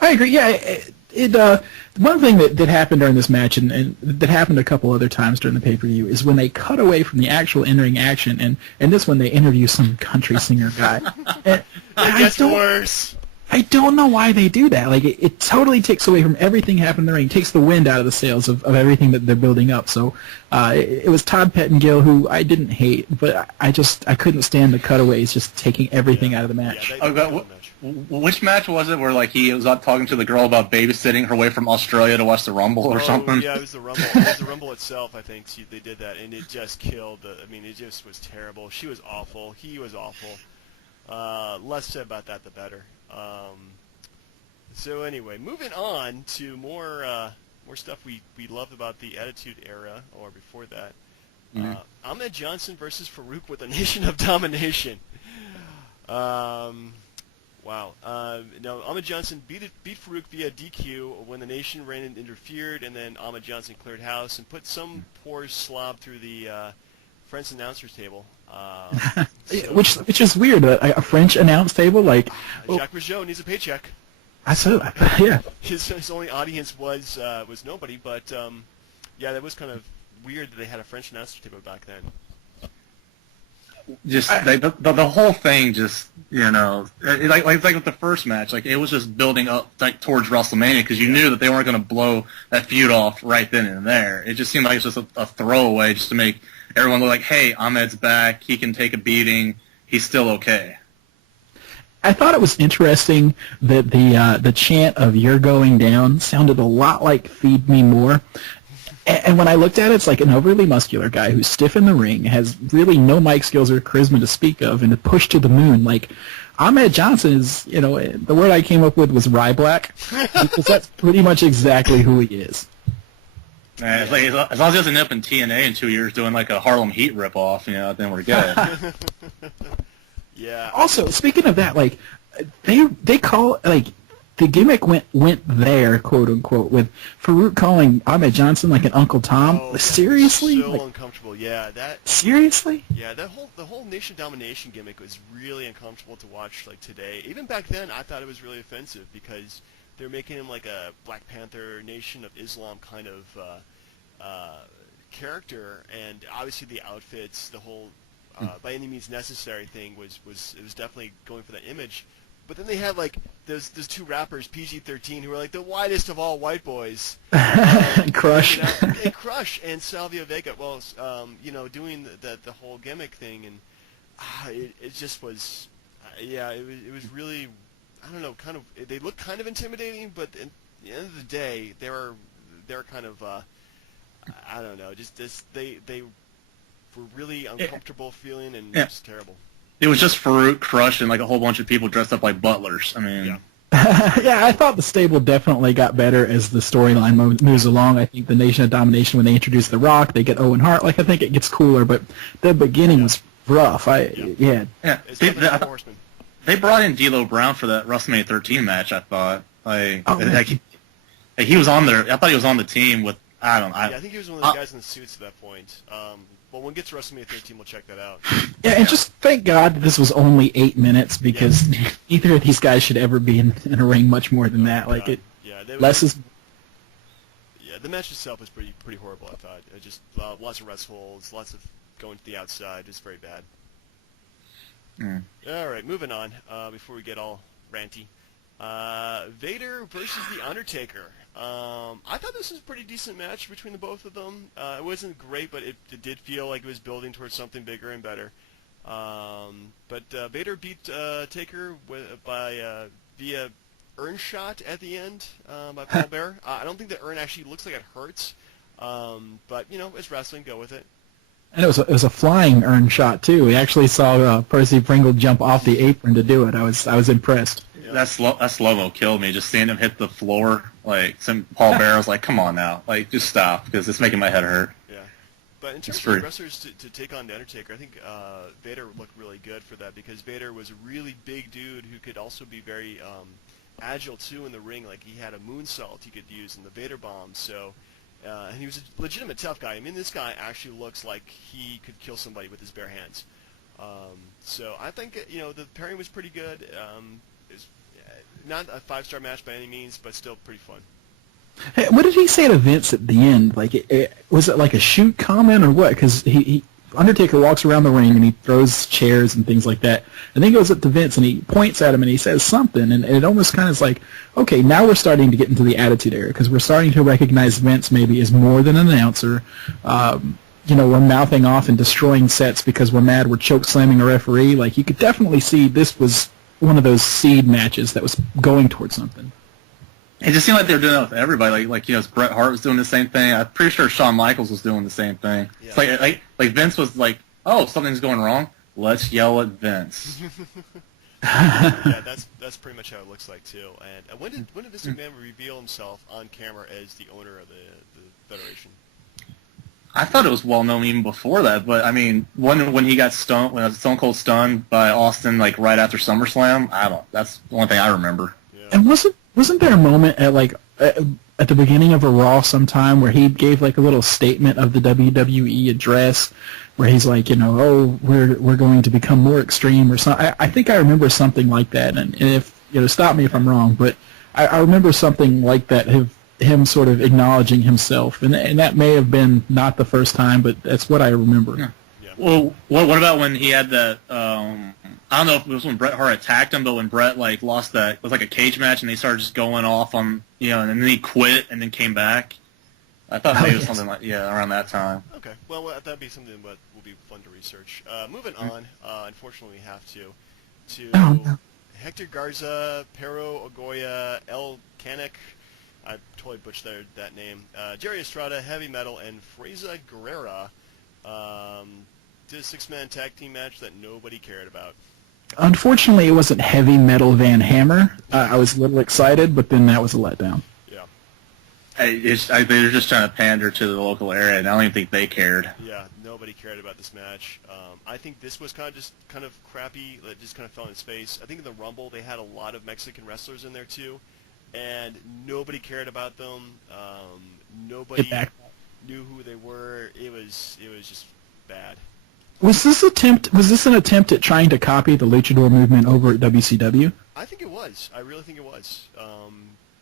I agree. Yeah, one thing that happened during this match, and that happened a couple other times during the pay-per-view, is when they cut away from the actual in-ring action, and this one they interview some country singer guy. And It gets worse. I don't know why they do that. Like, it totally takes away from everything happening in the ring. It takes the wind out of the sails of everything that they're building up. So it was Todd Pettengill, who I didn't hate, but I couldn't stand the cutaways just taking everything out of the match. Yeah, which match was it where like he was out talking to the girl about babysitting her way from Australia to watch the Rumble or something? Yeah, it was the Rumble. It was the Rumble itself, I think. They did that, and it just killed. It just was terrible. She was awful. He was awful. Less said about that, the better. So anyway, moving on to more stuff we loved about the Attitude Era, or before that. Ahmed Johnson versus Farouk with a Nation of Domination. Wow. Now, Ahmed Johnson beat Farouk via DQ when the Nation ran and interfered, and then Ahmed Johnson cleared house and put some poor slob through the French announcer's table. Which is weird. A French announce table, like Jacques Rougeau needs a paycheck. I saw that. Yeah. His only audience was nobody, but yeah, that was kind of weird that they had a French announcer table back then. Just the whole thing, just like with the first match, like it was just building up like towards WrestleMania because you knew that they weren't going to blow that feud off right then and there. It just seemed like it's just a throwaway just to make everyone look like, hey, Ahmed's back, he can take a beating, he's still okay. I thought it was interesting that the chant of "You're going down" sounded a lot like "Feed me more." And when I looked at it, it's like an overly muscular guy who's stiff in the ring, has really no mic skills or charisma to speak of, and a push to the moon. Like, Ahmed Johnson is, the word I came up with was rye black, because that's pretty much exactly who he is. As long as he doesn't end up in TNA in 2 years doing like a Harlem Heat ripoff, then we're good. Yeah. Also, speaking of that, like, they call, like, the gimmick went there, quote unquote, with Farouk calling Ahmed Johnson like an Uncle Tom. Seriously? So uncomfortable. Yeah, that. Seriously? Yeah, the whole Nation Domination gimmick was really uncomfortable to watch. Like today, even back then, I thought it was really offensive because they're making him like a Black Panther, Nation of Islam kind of character, and obviously the outfits, the whole by any means necessary thing was definitely going for that image. But then they had like those two rappers, PG-13, who were like the whitest of all white boys. Crush. And Crush and Salvio Vega, doing the whole gimmick thing, and it just was, it was really, I don't know, kind of, they looked kind of intimidating, but at the end of the day, they're kind of, I don't know, just they were really uncomfortable feeling, and it was terrible. It was just Farouk, Crush, and like a whole bunch of people dressed up like butlers. I mean, yeah, I thought the stable definitely got better as the storyline moves along. I think the Nation of Domination, when they introduce The Rock, they get Owen Hart. Like, I think it gets cooler, but the beginning was rough. They brought in D'Lo Brown for that WrestleMania 13 match. I thought, he was on there. I thought he was on the team with. I don't know. I think he was one of the guys in the suits at that point. Well, when we get to WrestleMania 13, we'll check that out. Yeah, and just thank God this was only 8 minutes because neither of these guys should ever be in a ring much more than that. Like it, less is. Yeah, the match itself was pretty horrible. I thought it just lots of rest holds, lots of going to the outside. It's very bad. All right, moving on. Before we get all ranty, Vader versus The Undertaker. I thought this was a pretty decent match between the both of them. It wasn't great, but it did feel like it was building towards something bigger and better. But Vader beat Taker via urn shot at the end by Paul Bearer. I don't think the urn actually looks like it hurts, but it's wrestling. Go with it. And it was a flying urn shot too. We actually saw Percy Pringle jump off the apron to do it. I was impressed. That slow-mo killed me. Just seeing him hit the floor, like Paul Bearer was like, "Come on now, like just stop," because it's making my head hurt. Yeah, but in terms of wrestlers to take on The Undertaker, I think Vader looked really good for that because Vader was a really big dude who could also be very agile too in the ring. Like he had a moonsault he could use in the Vader bomb. So, and he was a legitimate tough guy. I mean, this guy actually looks like he could kill somebody with his bare hands. So I think the pairing was pretty good. It's not a 5-star match by any means, but still pretty fun. Hey, what did he say to Vince at the end? Like, was it like a shoot comment or what? Because Undertaker walks around the ring and he throws chairs and things like that, and then he goes up to Vince and he points at him and he says something, and it almost kind of is like, okay, now we're starting to get into the attitude era because we're starting to recognize Vince maybe as more than an announcer. We're mouthing off and destroying sets because we're mad we're choke slamming a referee. Like, you could definitely see this was one of those seed matches that was going towards something. It just seemed like they were doing that with everybody. Like Bret Hart was doing the same thing. I'm pretty sure Shawn Michaels was doing the same thing. Yeah. It's like Vince was like, "Oh, something's going wrong. Let's yell at Vince." Yeah, that's pretty much how it looks like too. And when did Vince McMahon reveal himself on camera as the owner of the Federation? I thought it was well known even before that, but I mean, when he got when Stone Cold stunned by Austin, like right after SummerSlam, that's the only thing I remember. Yeah. And wasn't there a moment at the beginning of a Raw sometime where he gave like a little statement of the WWE address, where he's like, we're going to become more extreme or something. I think I remember something like that, and if stop me if I'm wrong, but I remember something like that. Him sort of acknowledging himself, and that may have been not the first time, but that's what I remember. Yeah. Yeah. Well, what about when he had that? I don't know if it was when Bret Hart attacked him, but when Bret lost that, it was like a cage match, and they started just going off on and then he quit and then came back. I thought maybe it was something like around that time. Okay, well that'd be something that will be fun to research. Moving on, unfortunately we have to Hector Garza, Pero Ogoya, El Canek. I totally butchered that name. Jerry Estrada, Heavy Metal, and Freza Guerrera did a 6-man tag team match that nobody cared about. Unfortunately, it wasn't Heavy Metal Van Hammer. I was a little excited, but then that was a letdown. Yeah. They were just trying to pander to the local area, and I don't even think they cared. Yeah, nobody cared about this match. I think this was kind of crappy. It just kind of fell in its face. I think in the Rumble they had a lot of Mexican wrestlers in there too. And nobody cared about them. Nobody knew who they were. It was just bad. Was this an attempt at trying to copy the luchador movement over at WCW? I think it was. I really think it was.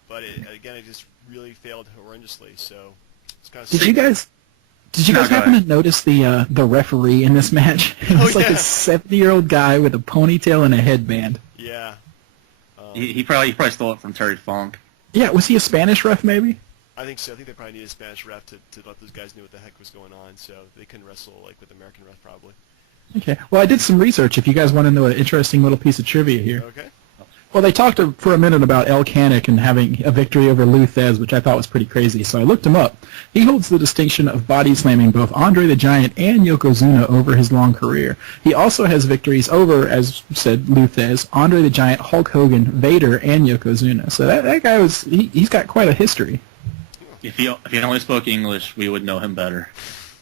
But it just really failed horrendously. So it's kind of. Did you guys happen to notice the referee in this match? It was like a 70-year-old guy with a ponytail and a headband. Yeah. He probably stole it from Terry Funk. Yeah, was he a Spanish ref maybe? I think so. I think they probably needed a Spanish ref to let those guys know what the heck was going on, so they couldn't wrestle like with the American ref probably. Okay. Well, I did some research if you guys want to know an interesting little piece of trivia here. Okay. Well, they talked for a minute about El Canek and having a victory over Lou Thez, which I thought was pretty crazy, so I looked him up. He holds the distinction of body slamming both Andre the Giant and Yokozuna over his long career. He also has victories over, as said, Lou Thez, Andre the Giant, Hulk Hogan, Vader, and Yokozuna. So that guy he's got quite a history. If he only spoke English, we would know him better.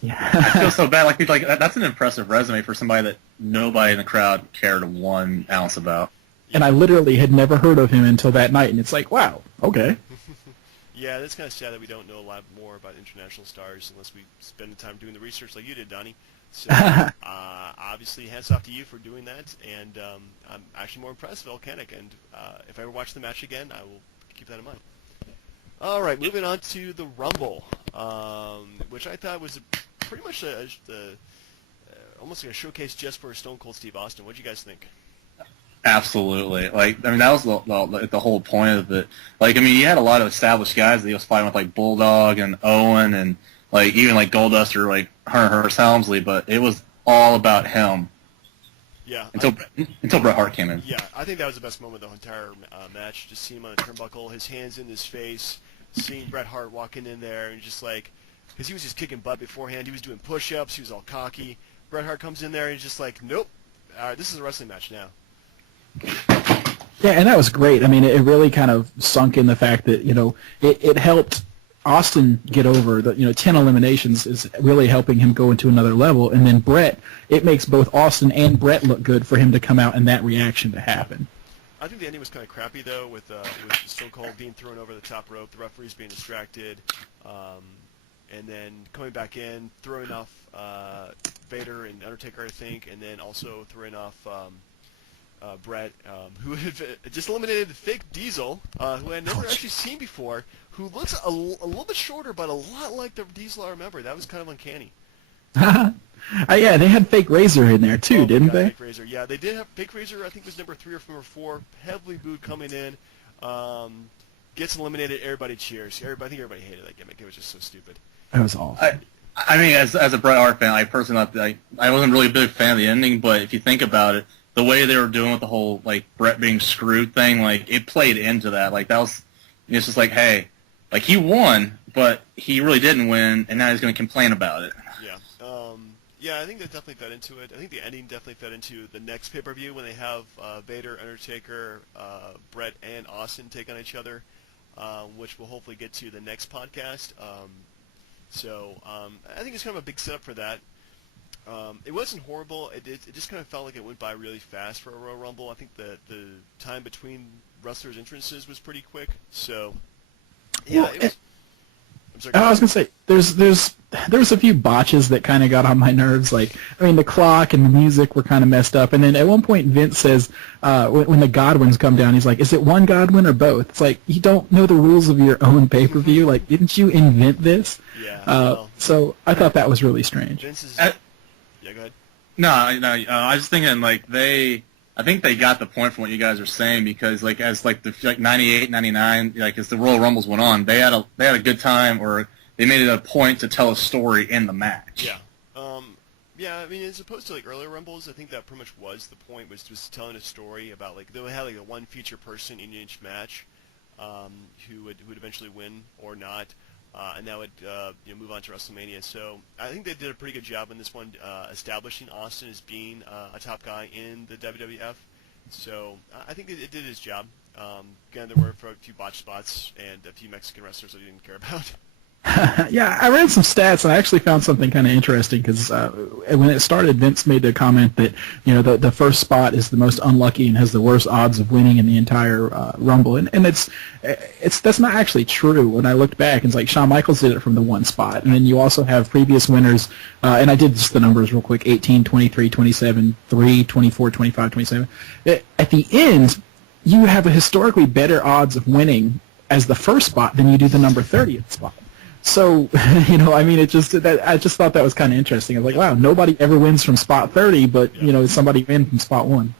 Yeah. I feel so bad. Like that's an impressive resume for somebody that nobody in the crowd cared 1 ounce about. And I literally had never heard of him until that night, and it's like, wow, okay. Yeah, it's kind of sad that we don't know a lot more about international stars unless we spend the time doing the research like you did, Donnie. So, obviously, hats off to you for doing that, and I'm actually more impressed with El Canek, and if I ever watch the match again, I will keep that in mind. All right, moving on to the Rumble, which I thought was pretty much almost like a showcase just for Stone Cold Steve Austin. What do you guys think? Absolutely. Like, I mean, that was the whole point of it. Like, I mean, you had a lot of established guys that he was fighting with, like Bulldog and Owen and, like, even, like, Goldust or, like, Hearst Helmsley, but it was all about him. Yeah. Until Bret Hart came in. Yeah, I think that was the best moment of the entire match. Just seeing him on the turnbuckle, his hands in his face, seeing Bret Hart walking in there, and just like, because he was just kicking butt beforehand. He was doing push-ups. He was all cocky. Bret Hart comes in there and he's just like, nope. All right, this is a wrestling match now. Yeah, and that was great. I mean, it really kind of sunk in the fact that, it helped Austin get over the 10 eliminations is really helping him go into another level. And then Bret, it makes both Austin and Bret look good for him to come out and that reaction to happen. I think the ending was kind of crappy, though, with Stone Cold being thrown over the top rope, the referees being distracted, and then coming back in, throwing off Vader and Undertaker, I think, and then also throwing off Bret, who had just eliminated Fake Diesel, who I had never actually seen before, who looks a little bit shorter, but a lot like the Diesel I remember. That was kind of uncanny. Yeah, they had Fake Razor in there too, didn't God, they? Fake Razor, yeah, they did have Fake Razor. I think was number 3 or number 4. Heavily booed coming in, gets eliminated. Everybody cheers. I think everybody hated that gimmick. It was just so stupid. That was awful. I mean, as a Bret Hart fan, I personally I wasn't really a big fan of the ending, but if you think about it, the way they were doing with the whole like Bret being screwed thing, like it played into that. Like that was, it's just like, hey, like he won, but he really didn't win, and now he's going to complain about it. Yeah. Yeah, I think that definitely fed into it. I think the ending definitely fed into the next pay-per-view when they have Vader, Undertaker, Bret, and Austin take on each other, which we'll hopefully get to the next podcast. So I think it's kind of a big setup for that. It wasn't horrible. It just kind of felt like it went by really fast for a Royal Rumble. I think the time between wrestlers' entrances was pretty quick. So, yeah, well, it was... I'm sorry, I was gonna say there was a few botches that kind of got on my nerves. Like, I mean, the clock and the music were kind of messed up. And then at one point, Vince says, when the Godwins come down, he's like, "Is it one Godwin or both?" It's like, you don't know the rules of your own pay-per-view. Like, didn't you invent this? Yeah. So I thought that was really strange. Vince is... Yeah, go ahead. No, I was thinking like I think they got the point from what you guys are saying because like as like the 98, 99, like as the Royal Rumbles went on, they had a good time or they made it a point to tell a story in the match. Yeah. Yeah, I mean, as opposed to like earlier Rumbles, I think that pretty much was the point, was just telling a story about like they would have like a one feature person in each match, who would eventually win or not. And that would move on to WrestleMania. So I think they did a pretty good job in this one, establishing Austin as being a top guy in the WWF. So I think it did its job. Again, there were a few botch spots and a few Mexican wrestlers I didn't care about. Yeah, I read some stats and I actually found something kind of interesting because when it started, Vince made the comment that the first spot is the most unlucky and has the worst odds of winning in the entire Rumble, and that's not actually true. When I looked back, it's like Shawn Michaels did it from the one spot, and then you also have previous winners, and I did just the numbers real quick: 18, 23, 27, 3, 24, 25, 27. At the end, you have a historically better odds of winning as the first spot than you do the number 30th spot. So, I mean, I just thought that was kind of interesting. I was like, wow, nobody ever wins from spot 30, but, somebody wins from spot 1.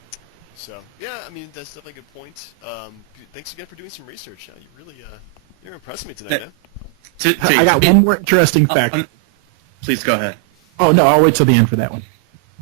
So, yeah, I mean, that's definitely a good point. Thanks again for doing some research. You really, you're impressing me tonight, man. I got one more interesting fact. Please go ahead. Oh, no, I'll wait till the end for that one.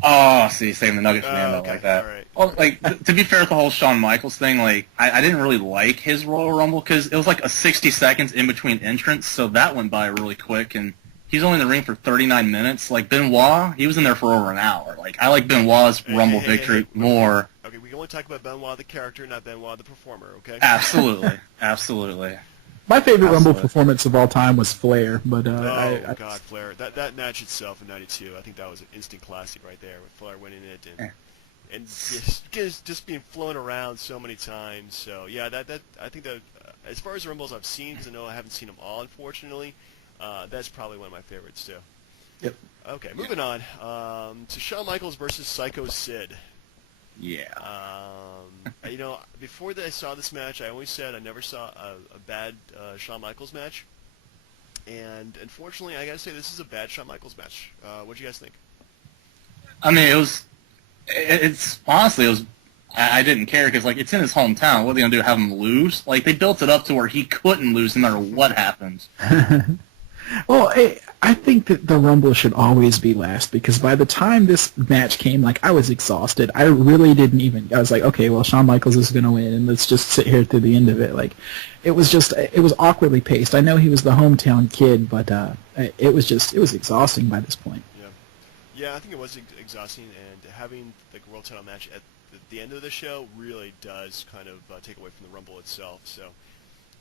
Oh, see, saving the nugget for the end, okay. like that. All right. Well, like, to be fair with the whole Shawn Michaels thing, like, I didn't really like his Royal Rumble because it was like a 60 seconds in between entrants, so that went by really quick, and he's only in the ring for 39 minutes. Like, Benoit, he was in there for over an hour. Like, I like Benoit's Rumble victory more. Okay, we can only talk about Benoit the character, not Benoit the performer, okay? Absolutely. Absolutely. My favorite Rumble performance of all time was Flair, but God, Flair! That match itself in '92, I think that was an instant classic right there, with Flair winning it and just being flown around so many times. So yeah, that I think that as far as the Rumbles I've seen, because I know I haven't seen them all, unfortunately, that's probably one of my favorites too. Yep. Okay, moving on to Shawn Michaels versus Psycho Sid. Yeah. Before I saw this match, I always said I never saw a bad Shawn Michaels match. And unfortunately, I gotta say this is a bad Shawn Michaels match. What do you guys think? I mean, it's honestly, it was I didn't care because like it's in his hometown. What are they gonna do? Have him lose? Like they built it up to where he couldn't lose no matter what happens. Well, I think that the Rumble should always be last because by the time this match came, like I was exhausted. I really didn't even. I was like, okay, well, Shawn Michaels is going to win, and let's just sit here through the end of it. Like, it was awkwardly paced. I know he was the hometown kid, but it was exhausting by this point. Yeah, I think it was exhausting, and having like a world title match at the end of the show really does kind of take away from the Rumble itself. So.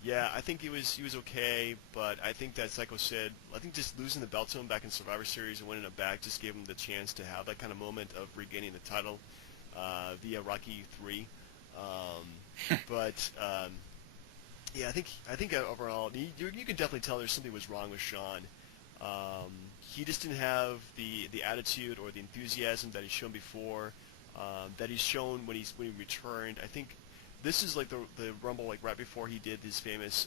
Yeah, I think he was okay, but I think that Psycho said, I think just losing the belt to him back in Survivor Series and winning it back just gave him the chance to have that kind of moment of regaining the title via Rocky 3. Yeah, I think overall you can definitely tell there's something was wrong with Shawn. He just didn't have the attitude or the enthusiasm that he's shown before, that he's shown when he returned. I think. This is like the Rumble like right before he did his famous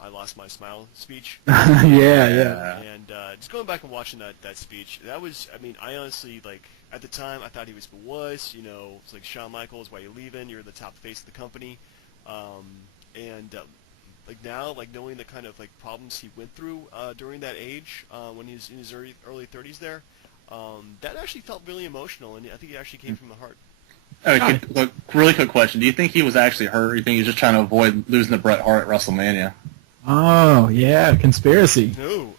"I lost my smile" speech. Yeah. And just going back and watching that speech, that was, I mean, I honestly like at the time I thought he was the wuss. You know, it's like Shawn Michaels, why you leaving? You're the top face of the company. Like now, like knowing the kind of like problems he went through during that age when he was in his early 30s there, that actually felt really emotional, and I think it actually came from the heart. Look, really quick question. Do you think he was actually hurt, or do you think he's just trying to avoid losing to Bret Hart at WrestleMania? Oh, yeah, conspiracy. No,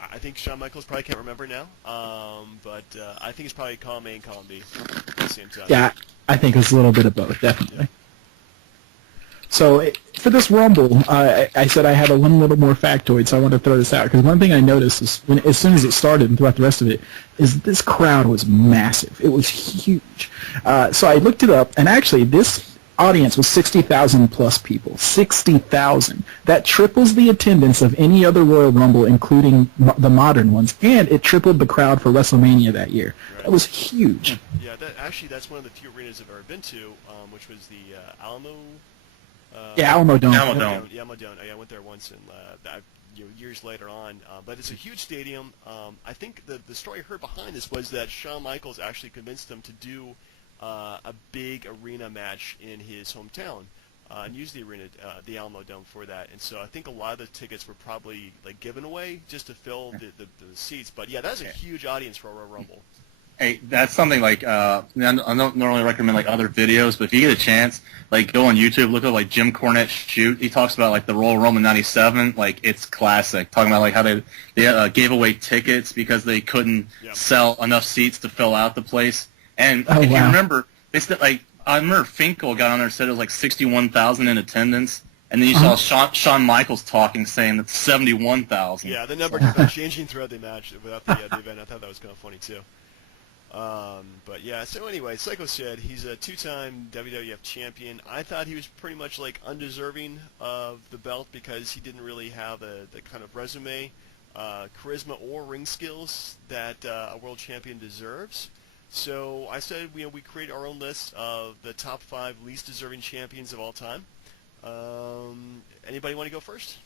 I think Shawn Michaels probably can't remember now, but I think it's probably column A and column B at the same time. Yeah, I think it's a little bit of both, definitely. Yeah. So for this Rumble, I said I had one little more factoid, so I want to throw this out. Because one thing I noticed is as soon as it started and throughout the rest of it, is this crowd was massive. It was huge. So I looked it up, and actually this audience was 60,000 plus people. 60,000. That triples the attendance of any other Royal Rumble, including the modern ones, and it tripled the crowd for WrestleMania that year. Right. That was huge. Yeah, that's one of the few arenas I've ever been to, which was the Alamo... Alamo Dome. Yeah, Alamo Dome. I went there once, and years later on. But it's a huge stadium. I think the story I heard behind this was that Shawn Michaels actually convinced them to do a big arena match in his hometown and use the arena, the Alamo Dome, for that. And so I think a lot of the tickets were probably like given away just to fill the seats. But yeah, that's a huge audience for a Royal Rumble. Hey, that's something like I don't normally recommend like other videos, but if you get a chance, like go on YouTube, look at like Jim Cornette shoot. He talks about like the Royal Rumble '97, like it's classic. Talking about like how they gave away tickets because they couldn't sell enough seats to fill out the place. And if you remember, they said like I remember Finkel got on there and said it was like 61,000 in attendance. And then you saw Shawn Michaels talking, saying that 71,000. Yeah, the number kept changing throughout the match without the event. I thought that was kind of funny too. But yeah, so anyway, Psycho said he's a two-time WWF champion. I thought he was pretty much like undeserving of the belt because he didn't really have the kind of resume, charisma, or ring skills that a world champion deserves. So I said we create our own list of the top 5 least deserving champions of all time. Anybody want to go first?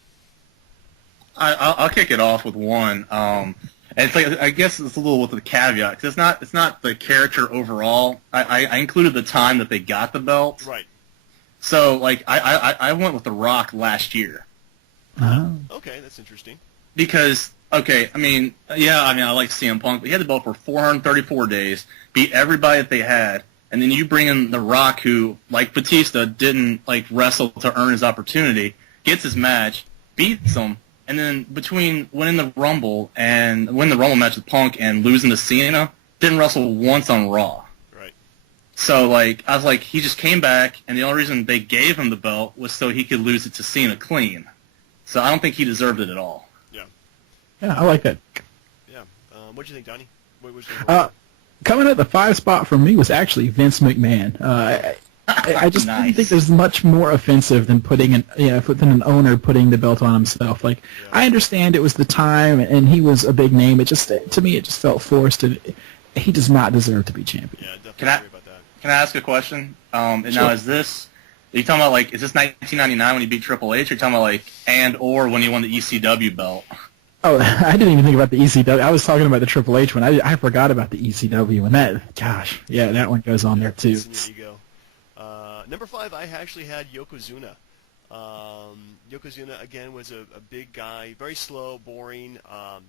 I'll kick it off with one. And it's like I guess it's a little with the caveat because it's not the character overall. I included the time that they got the belt. Right. So like I went with The Rock last year. Oh. Okay, that's interesting. Because I like CM Punk, but he had the belt for 434 days, beat everybody that they had, and then you bring in The Rock, who like Batista didn't like wrestle to earn his opportunity, gets his match, beats him. And then between winning the Rumble match with Punk and losing to Cena, didn't wrestle once on Raw. Right. So like I was like, he just came back, and the only reason they gave him the belt was so he could lose it to Cena clean. So I don't think he deserved it at all. Yeah. Yeah, I like that. Yeah. What do you think, Donnie? What was coming at the 5 spot for me was actually Vince McMahon. I just didn't think there's much more offensive than than an owner putting the belt on himself. Like, I understand it was the time and he was a big name. It just, to me, it just felt forced. And he does not deserve to be champion. Yeah, definitely agree about that. Can I ask a question? Sure. Now, are you talking about like, is this 1999 when he beat Triple H, or are you talking about like, or when he won the ECW belt? Oh, I didn't even think about the ECW. I was talking about the Triple H one. I forgot about the ECW, and that one goes on there too. There you go. Number 5, I actually had Yokozuna. Yokozuna, again, was a big guy, very slow, boring,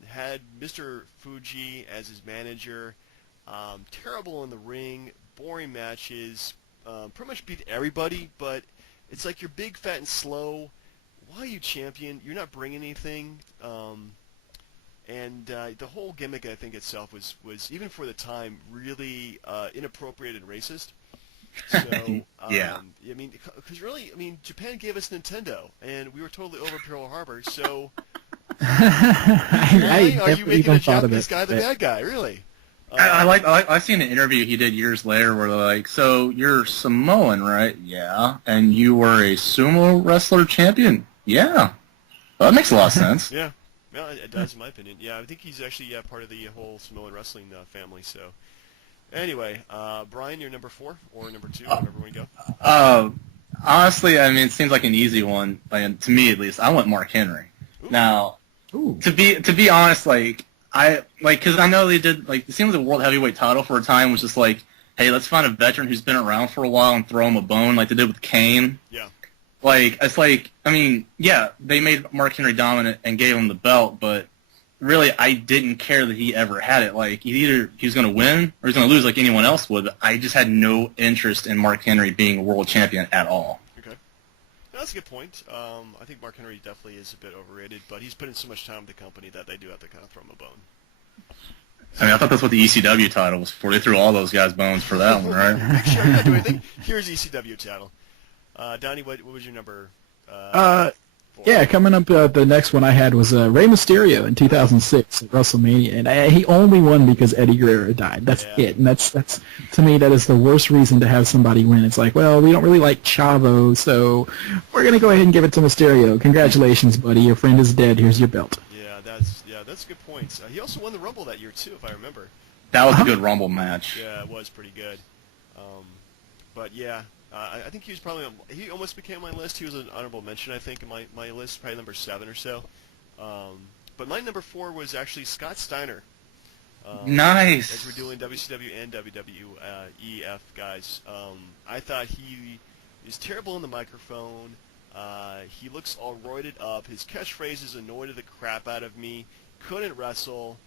had Mr. Fuji as his manager, terrible in the ring, boring matches, pretty much beat everybody, but it's like you're big, fat, and slow. Why are you champion? You're not bringing anything. And the whole gimmick, I think, itself was even for the time, really inappropriate and racist. So, Yeah. I mean, because really, I mean, Japan gave us Nintendo, and we were totally over Pearl Harbor, so why are you making the Japanese guy the bad guy, really? I seen an interview he did years later where they're like, so you're Samoan, right? Yeah. And you were a sumo wrestler champion? Yeah. Well, that makes a lot of sense. Yeah. Well, it does, in my opinion. Yeah, I think he's actually part of the whole Samoan wrestling family, so... Anyway, Brian, you're number 4 or number 2, wherever we go. Honestly, I mean, it seems like an easy one, and to me at least. I went Mark Henry. Ooh. Now, Ooh. to be honest, because I know they did it seems like the world heavyweight title for a time was just like, hey, let's find a veteran who's been around for a while and throw him a bone, like they did with Kane. Yeah. It's like, I mean, yeah, they made Mark Henry dominant and gave him the belt, but really, I didn't care that he ever had it. Like, either he was going to win or he's going to lose like anyone else would. I just had no interest in Mark Henry being a world champion at all. Okay. That's a good point. I think Mark Henry definitely is a bit overrated, but he's put in so much time with the company that they do have to kind of throw him a bone. I mean, I thought that's what the ECW title was for. They threw all those guys bones for that one, right? Sure, yeah, do anything. Here's the ECW title. Donnie, what was your number? 4? Yeah, coming up, the next one I had was Rey Mysterio in 2006 at WrestleMania, and he only won because Eddie Guerrero died. That's it, and that's to me that is the worst reason to have somebody win. It's like, well, we don't really like Chavo, so we're gonna go ahead and give it to Mysterio. Congratulations, buddy, your friend is dead. Here's your belt. That's a good point. He also won the Rumble that year too, if I remember. That was a good Rumble match. Yeah, it was pretty good. But yeah. I think he was probably he almost became on my list. He was an honorable mention, I think, in my list, probably number 7 or so. But my number 4 was actually Scott Steiner. Nice. As we're doing WCW and WWEF guys, I thought he is terrible in the microphone. He looks all roided up. His catchphrases annoyed the crap out of me. Couldn't wrestle.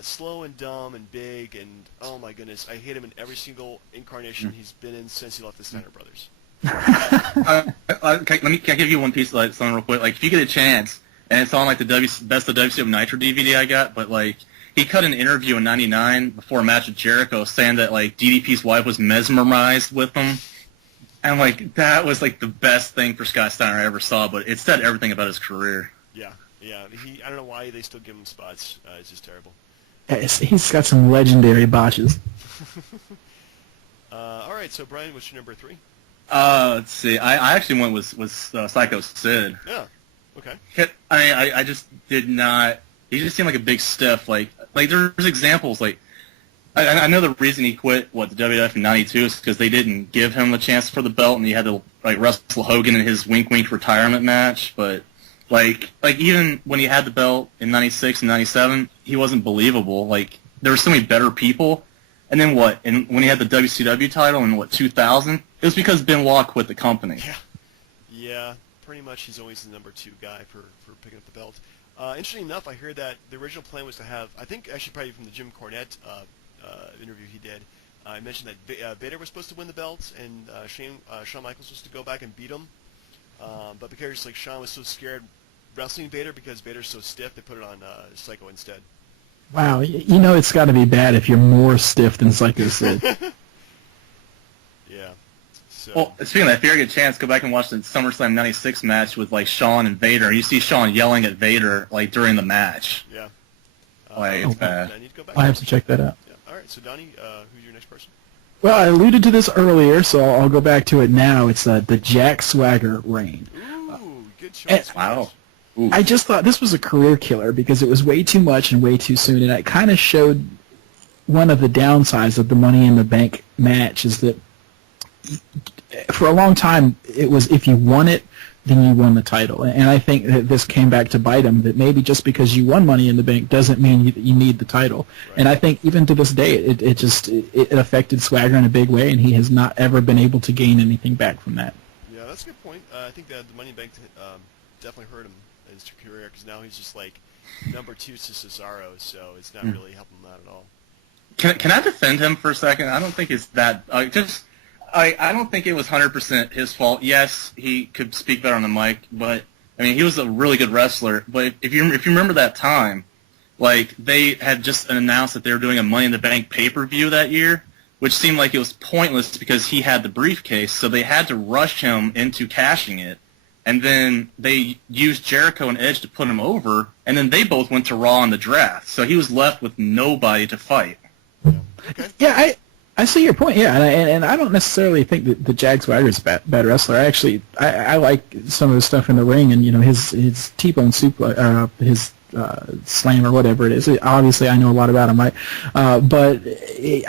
Slow and dumb and big, and oh my goodness, I hate him in every single incarnation he's been in since he left the Steiner Brothers. Can I give you one piece of something real quick? Like, if you get a chance, and it's on like the Best of WCW Nitro DVD I got, but like he cut an interview in '99 before a match with Jericho, saying that like DDP's wife was mesmerized with him, and like that was like the best thing for Scott Steiner I ever saw. But it said everything about his career. Yeah. I don't know why they still give him spots. It's just terrible. He's got some legendary botches. All right, so Brian, what's your number 3? Let's see. I actually went with Psycho Sid. Yeah. Okay. I just did not. He just seemed like a big stiff. Like there's examples. Like I know the reason he quit the WWF in '92 is because they didn't give him the chance for the belt, and he had to like wrestle Hogan in his wink retirement match. But like even when he had the belt in '96 and '97, he wasn't believable. Like there were so many better people. And then and when he had the WCW title in 2000, it was because Benoit quit the company. Yeah. Pretty much he's always the number 2 guy for picking up the belt. Interesting enough, I heard that the original plan was to have, I think actually probably from the Jim Cornette interview he did, I mentioned that Vader was supposed to win the belt, and Shawn Michaels was supposed to go back and beat him. But because like Shawn was so scared wrestling Vader because Vader's so stiff, they put it on Psycho instead. Wow, you know it's got to be bad if you're more stiff than Psycho Sid. Yeah. So. Well, speaking of that, if you ever get a chance, go back and watch the SummerSlam '96 match with like Shawn and Vader. And you see Shawn yelling at Vader like during the match. Yeah. It's bad. I need to go back. I have to check that out. Yeah. All right. So Donnie, who's your next person? Well, I alluded to this earlier, so I'll go back to it now. It's the Jack Swagger reign. Ooh, good choice. Wow. Ooh. I just thought this was a career killer because it was way too much and way too soon, and it kind of showed one of the downsides of the Money in the Bank match is that for a long time it was if you won it, then you won the title. And I think that this came back to bite him, that maybe just because you won Money in the Bank doesn't mean you need the title. Right. And I think even to this day, it affected Swagger in a big way, and he has not ever been able to gain anything back from that. Yeah, that's a good point. I think that the Money in the Bank definitely hurt him in his career, because now he's just like number 2 to Cesaro, so it's not really helping him out at all. Can I defend him for a second? I don't think it's that. I don't think it was 100% his fault. Yes, he could speak better on the mic, but I mean, he was a really good wrestler. But if you remember that time, like they had just announced that they were doing a Money in the Bank pay-per-view that year, which seemed like it was pointless because he had the briefcase, so they had to rush him into cashing it. And then they used Jericho and Edge to put him over, and then they both went to Raw in the draft. So he was left with nobody to fight. Okay. Yeah, I see your point. Yeah, and I don't necessarily think that Jack Swagger is a bad wrestler. I like some of the stuff in the ring, and his T-bone suplex, his slam or whatever it is. Obviously, I know a lot about him, right? But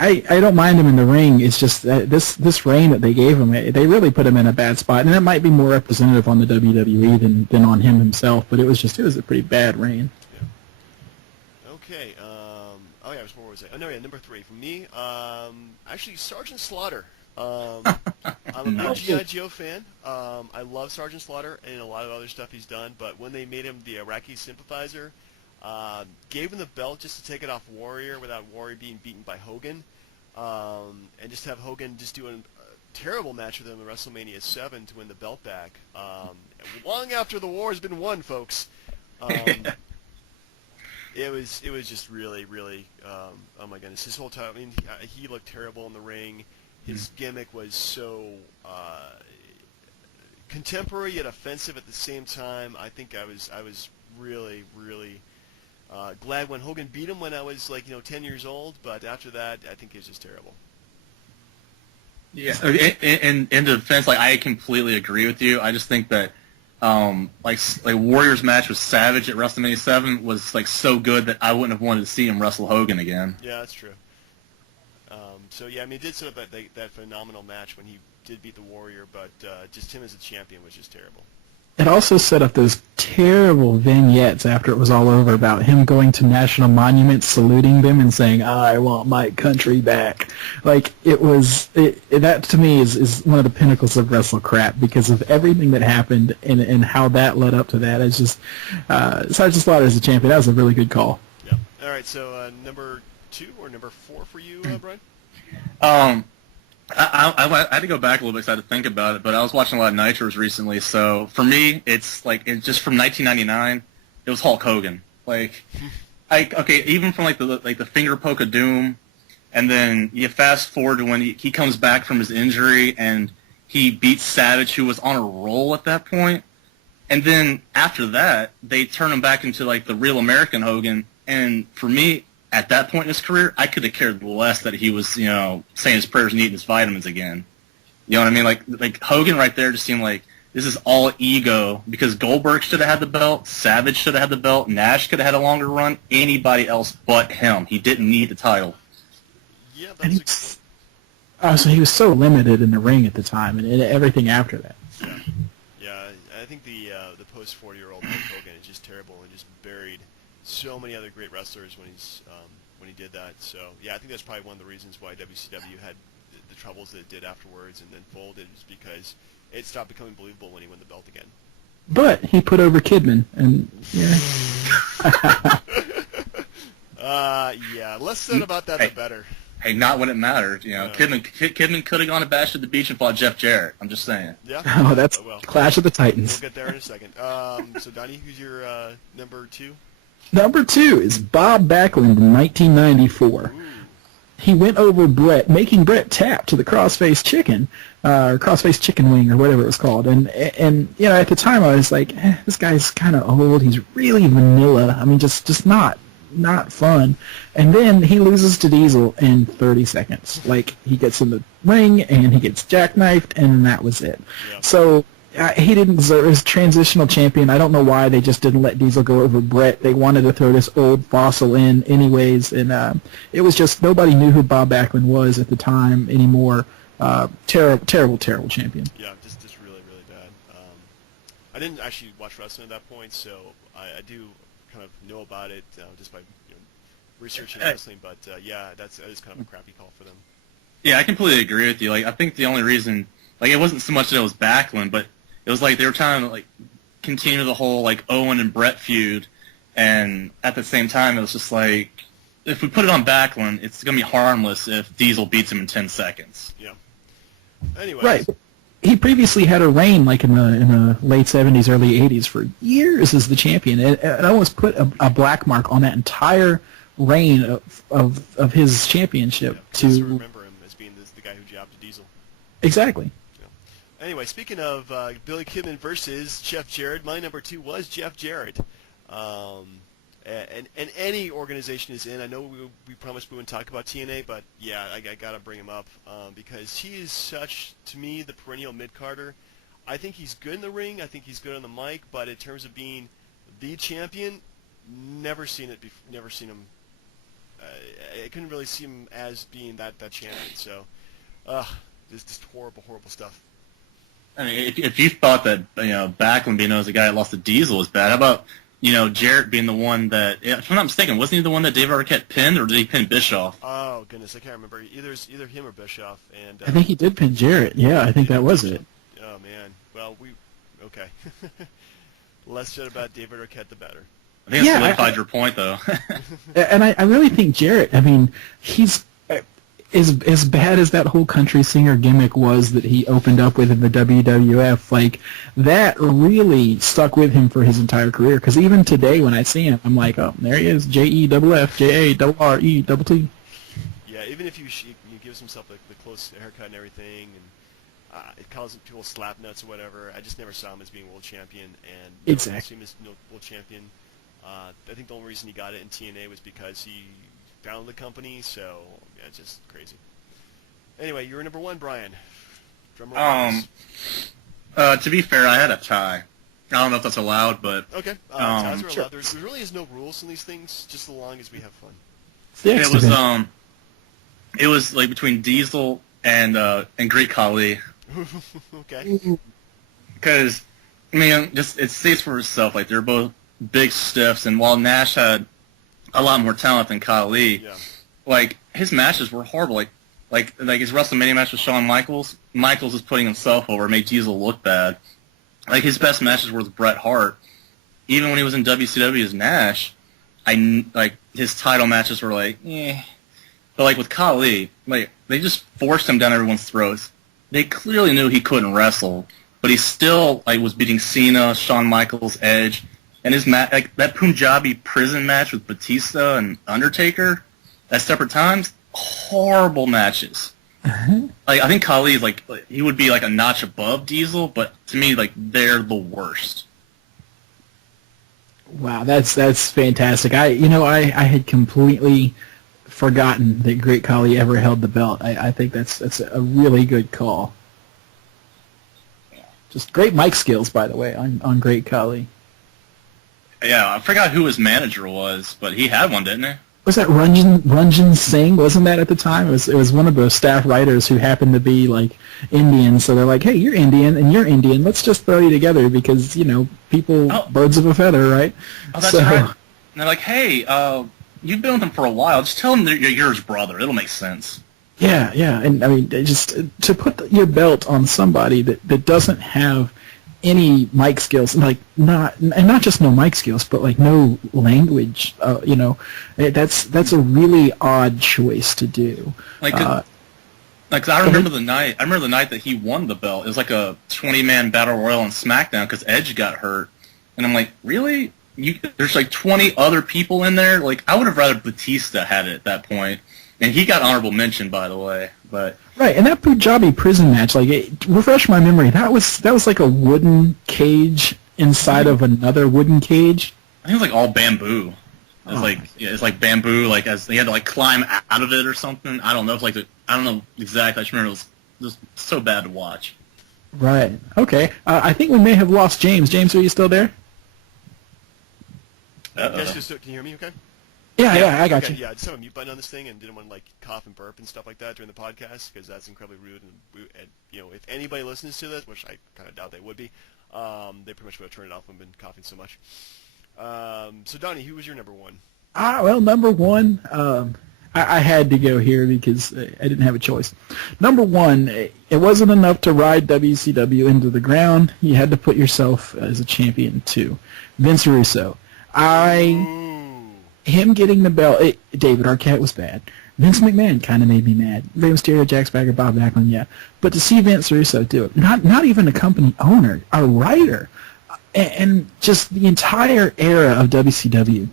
I don't mind him in the ring. It's just that this reign that they gave him, they really put him in a bad spot, and it might be more representative on the WWE than on him himself. But it was a pretty bad reign. Yeah. Okay. Oh yeah, what was it? Oh no, yeah, number 3 for me. Actually, Sergeant Slaughter. I'm a big G.I. Joe fan. I love Sergeant Slaughter and a lot of other stuff he's done, but when they made him the Iraqi sympathizer, gave him the belt just to take it off Warrior without Warrior being beaten by Hogan, and just have Hogan just do a terrible match with him in WrestleMania 7 to win the belt back, long after the war has been won, folks. It was just really, really, oh my goodness, his whole time, I mean, he looked terrible in the ring. His gimmick was so contemporary yet offensive at the same time. I think I was really, really glad when Hogan beat him when I was 10 years old, but after that, I think it was just terrible. Yeah, in defense, I completely agree with you. I just think that like Warrior's match with Savage at WrestleMania 7 was so good that I wouldn't have wanted to see him wrestle Hogan again. Yeah, that's true. So yeah, I mean, it did set up that phenomenal match when he did beat the Warrior, but just him as a champion was just terrible. It also set up those terrible vignettes after it was all over about him going to national monuments, saluting them, and saying, "I want my country back." That to me is one of the pinnacles of wrestle crap because of everything that happened and how that led up to that. It's just Sergeant Slaughter as a champion. That was a really good call. Yeah. All right. So number 2 or number 4 for you, Brian? I had to go back a little bit because I had to think about it, but I was watching a lot of Nitros recently, so for me, it's just from 1999, it was Hulk Hogan. Even from the finger poke of doom, and then you fast forward to when he comes back from his injury and he beats Savage, who was on a roll at that point, and then after that, they turn him back into the real American Hogan, and for me, at that point in his career, I could have cared less that he was, saying his prayers and eating his vitamins again. You know what I mean? Like Hogan right there just seemed like this is all ego because Goldberg should have had the belt, Savage should have had the belt, Nash could have had a longer run, anybody else but him. He didn't need the title. Yeah, that's so he was so limited in the ring at the time and everything after that. Yeah, I think the post 40-year-old Hulk Hogan is just terrible and just buried so many other great wrestlers when he did that. So yeah, I think that's probably one of the reasons why WCW had the troubles that it did afterwards and then folded, is because it stopped becoming believable when he won the belt again. But he put over Kidman, and yeah. Yeah, less said about that, the better. Hey, not when it mattered. Kidman could have gone to Bash at the Beach and fought Jeff Jarrett. I'm just saying. Yeah. Oh, that's Clash of the Titans. We'll get there in a second. So Donnie, who's your number 2? Number 2 is Bob Backlund in 1994. Ooh. He went over Brett, making Brett tap to the crossface chicken, or crossface chicken wing, or whatever it was called. And at the time I was like, this guy's kind of old. He's really vanilla. I mean, just not fun. And then he loses to Diesel in 30 seconds. He gets in the ring and he gets jackknifed, and that was it. Yeah. So he didn't deserve his transitional champion. I don't know why they just didn't let Diesel go over Brett. They wanted to throw this old fossil in anyways, and it was just nobody knew who Bob Backlund was at the time anymore. Terrible champion. Yeah, just really, really bad. I didn't actually watch wrestling at that point, so I do kind of know about it just by researching wrestling. But yeah, that is kind of a crappy call for them. Yeah, I completely agree with you. Like, I think the only reason, like, it wasn't so much that it was Backlund, but it was like they were trying to like continue the whole like Owen and Brett feud, and at the same time, it was just like, if we put it on Backlund, it's gonna be harmless if Diesel beats him in 10 seconds. Yeah. Anyways. Right. He previously had a reign like in the late 70s, early 80s for years as the champion. It almost put a black mark on that entire reign of his championship. Yeah, to remember him as being the guy who jobbed Diesel. Exactly. Yeah. Anyway, speaking of Billy Kidman versus Jeff Jarrett, my number 2 was Jeff Jarrett. And any organization is in. I know we promised we wouldn't talk about TNA, but yeah, I got to bring him up because he is such, to me, the perennial mid-carder. I think he's good in the ring. I think he's good on the mic, but in terms of being the champion, never seen it. Never seen him. I couldn't really see him as being that champion. So, this just horrible stuff. I mean, if you thought that Backlund being known as the guy that lost to Diesel was bad, how about Jarrett being the one that, if I'm not mistaken, wasn't he the one that David Arquette pinned, or did he pin Bischoff? Oh goodness, I can't remember. Either him or Bischoff. And I think he did pin Jarrett. Yeah, I think that was it. Oh man. Well, okay. Less said about David Arquette, the better. I think that solidified your point, though. And I really think Jarrett, I mean, he's as bad as that whole country singer gimmick was that he opened up with in the WWF, like, that really stuck with him for his entire career. Because even today when I see him, I'm like, oh, there he is, JEFFJARRET. Yeah, even if he gives himself the close haircut and everything, and it calls people slap nuts or whatever, I just never saw him as being world champion, and exactly. I see him as world champion. I think the only reason he got it in TNA was because he founded the company, so yeah, it's just crazy. Anyway, you were number 1, Brian. Drum roll. To be fair, I had a tie. I don't know if that's allowed, but okay, ties are allowed. There really is no rules in these things, just as long as we have fun. It was like between Diesel and Great Khali. Okay. Because I mean, just it states for itself. Like, they're both big stiffs, and while Nash had a lot more talent than Khali, like, his matches were horrible. Like his WrestleMania match with Shawn Michaels. Michaels was putting himself over, made Diesel look bad. Like, his best matches were with Bret Hart. Even when he was in WCW as Nash, his title matches were like, eh. But like with Khali, like, they just forced him down everyone's throats. They clearly knew he couldn't wrestle, but he still was beating Cena, Shawn Michaels, Edge, and his that Punjabi prison match with Batista and Undertaker at separate times. Horrible matches. Like, I think Khali is he would be like a notch above Diesel, but to me, like, they're the worst. Wow, that's fantastic. I had completely forgotten that Great Khali ever held the belt. I think that's a really good call. Just great mic skills, by the way, on Great Khali. Yeah, I forgot who his manager was, but he had one, didn't he? Was that Ranjan Singh? Wasn't that at the time? It was one of the staff writers who happened to be like Indian. So they're like, hey, you're Indian and you're Indian. Let's just throw you together because people, birds of a feather, right? Oh, that's right. And they're like, hey, you've been with him for a while. Just tell him that you're his brother. It'll make sense. Yeah, and I mean, just to put your belt on somebody that doesn't have any mic skills, like not just no mic skills, but like no language, that's a really odd choice to do. I remember the night that he won the belt. It was like a 20-man battle royal on SmackDown because Edge got hurt, and I'm like, really? There's like 20 other people in there. Like, I would have rather Batista had it at that point, and he got honorable mention, by the way, but. Right, and that Punjabi prison match, refresh my memory, that was like a wooden cage inside of another wooden cage. I think it was like all bamboo. It's like bamboo, like as they had to like climb out of it or something. I don't know I don't know exactly. I just remember it was just so bad to watch. Right. Okay. I think we may have lost James. James, are you still there? Can you hear me? Okay. Yeah, I got you. Yeah, I just have a mute button on this thing and didn't want to cough and burp and stuff like that during the podcast because that's incredibly rude. And if anybody listens to this, which I kind of doubt they would be, They pretty much would have turned it off. I've been coughing so much. So Donnie, who was your number one? Well, number one, I had to go here because I didn't have a choice. Number one, it wasn't enough to ride WCW into the ground. You had to put yourself as a champion too. Vince Russo. Him getting the belt, David Arquette was bad. Vince McMahon kind of made me mad. Rey Mysterio, Jack Swagger, Bob Backlund, yeah. But to see Vince Russo do it, not even a company owner, a writer, and just the entire era of WCW,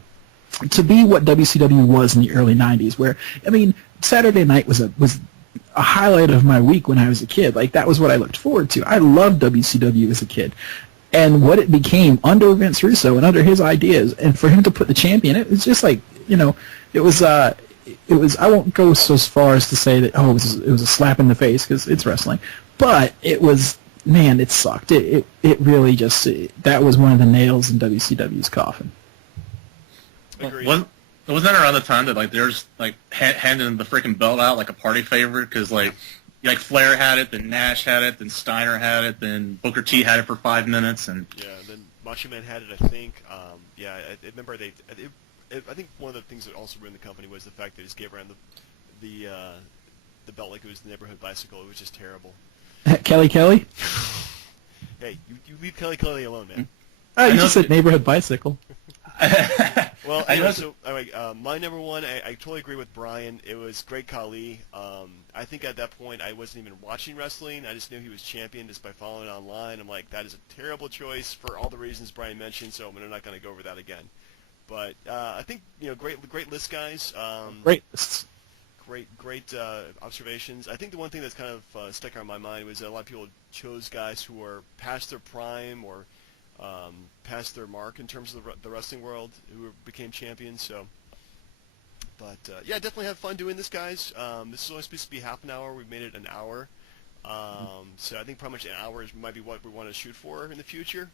to be what WCW was in the early 90s, where, I mean, Saturday night was a highlight of my week when I was a kid. Like, that was what I looked forward to. I loved WCW as a kid. And what it became under Vince Russo and under his ideas, and for him to put the champion, it was just like, it was, I won't go so far as to say that, it was a slap in the face, because it's wrestling, but it was, man, it sucked. It really just, that was one of the nails in WCW's coffin. Agreed. Wasn't that around the time that, like, there's, like, handing the freaking belt out like a party favor? Because, like Flair had it, then Nash had it, then Steiner had it, then Booker T had it for 5 minutes, and yeah, then Macho Man had it, I think. I remember I think one of the things that also ruined the company was the fact that he just gave around the belt like it was the neighborhood bicycle. It was just terrible. Kelly? Hey, you leave Kelly alone, man. You just said neighborhood bicycle. Well, anyway, so my number one, I totally agree with Brian. It was Great Khali. I think at that point I wasn't even watching wrestling. I just knew he was champion just by following it online. I'm like, that is a terrible choice for all the reasons Brian mentioned, so I'm not going to go over that again. But I think, great list, guys. Great lists. Great observations. I think the one thing that's kind of stuck out in my mind was that a lot of people chose guys who were past their prime or past their mark in terms of the wrestling world who became champions. So, but yeah, definitely have fun doing this, guys. This is only supposed to be half an hour. We've made it an hour. So I think pretty much an hour might be what we want to shoot for in the future.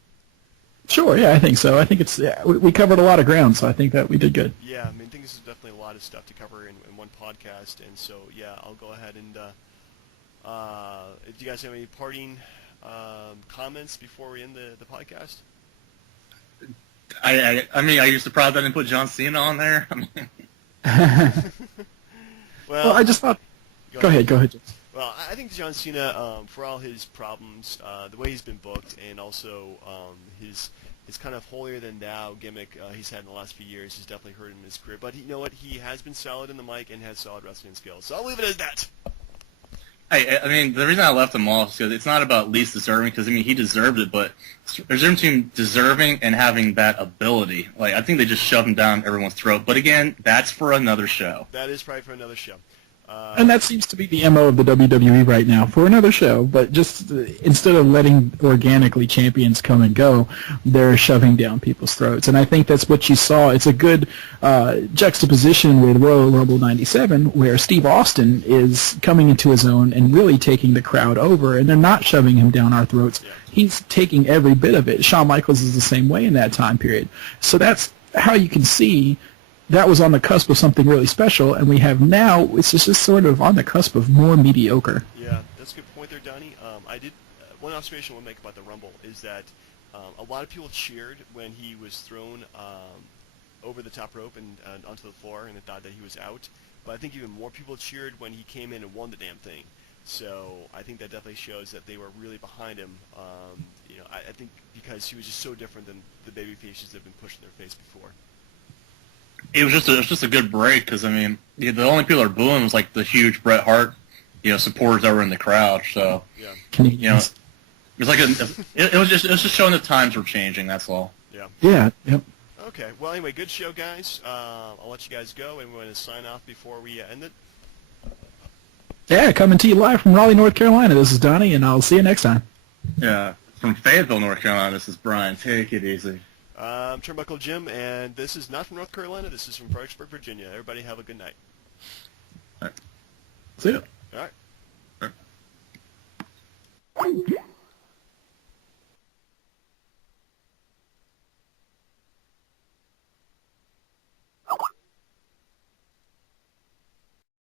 Sure, yeah, I think so. I think we covered a lot of ground, so I think that we did good. Yeah, I think this is definitely a lot of stuff to cover in one podcast, and so yeah, I'll go ahead and do you guys have any parting comments before we end the podcast? I mean, are you surprised I didn't put John Cena on there? Well, I just thought. Go ahead. Well, I think John Cena, for all his problems, the way he's been booked, and also his kind of holier-than-thou gimmick he's had in the last few years has definitely hurt him in his career. But you know what? He has been solid in the mic and has solid wrestling skills. So I'll leave it as that. I mean, the reason I left him off is because it's not about least deserving, because, I mean, he deserved it, but there's a difference between deserving and having that ability. Like, I think they just shoved him down everyone's throat. But again, that's for another show. That is probably for another show. And that seems to be the MO of the WWE right now, for another show, but just instead of letting organically champions come and go, they're shoving down people's throats. And I think that's what you saw. It's a good juxtaposition with Royal Rumble 97, where Steve Austin is coming into his own and really taking the crowd over, and they're not shoving him down our throats. Yeah. He's taking every bit of it. Shawn Michaels is the same way in that time period. So that's how you can see that was on the cusp of something really special, and we have now, it's just sort of on the cusp of more mediocre. Yeah, that's a good point there, Donnie. One observation I want to make about the Rumble is that a lot of people cheered when he was thrown over the top rope and onto the floor, and they thought that he was out. But I think even more people cheered when he came in and won the damn thing. So I think that definitely shows that they were really behind him. I think because he was just so different than the baby faces that have been pushed in their face before. It was just a good break, because, I mean, the only people that are booing was like the huge Bret Hart, supporters that were in the crowd. So, Yeah. it was like it was just showing the times were changing. That's all. Yeah. Yeah. Yep. Okay. Well, anyway, good show, guys. I'll let you guys go, and we're going to sign off before we end it. Yeah, coming to you live from Raleigh, North Carolina. This is Donnie, and I'll see you next time. Yeah, from Fayetteville, North Carolina. This is Brian. Take it easy. I'm Turnbuckle Jim, and this is not from North Carolina. This is from Fredericksburg, Virginia. Everybody have a good night. See ya.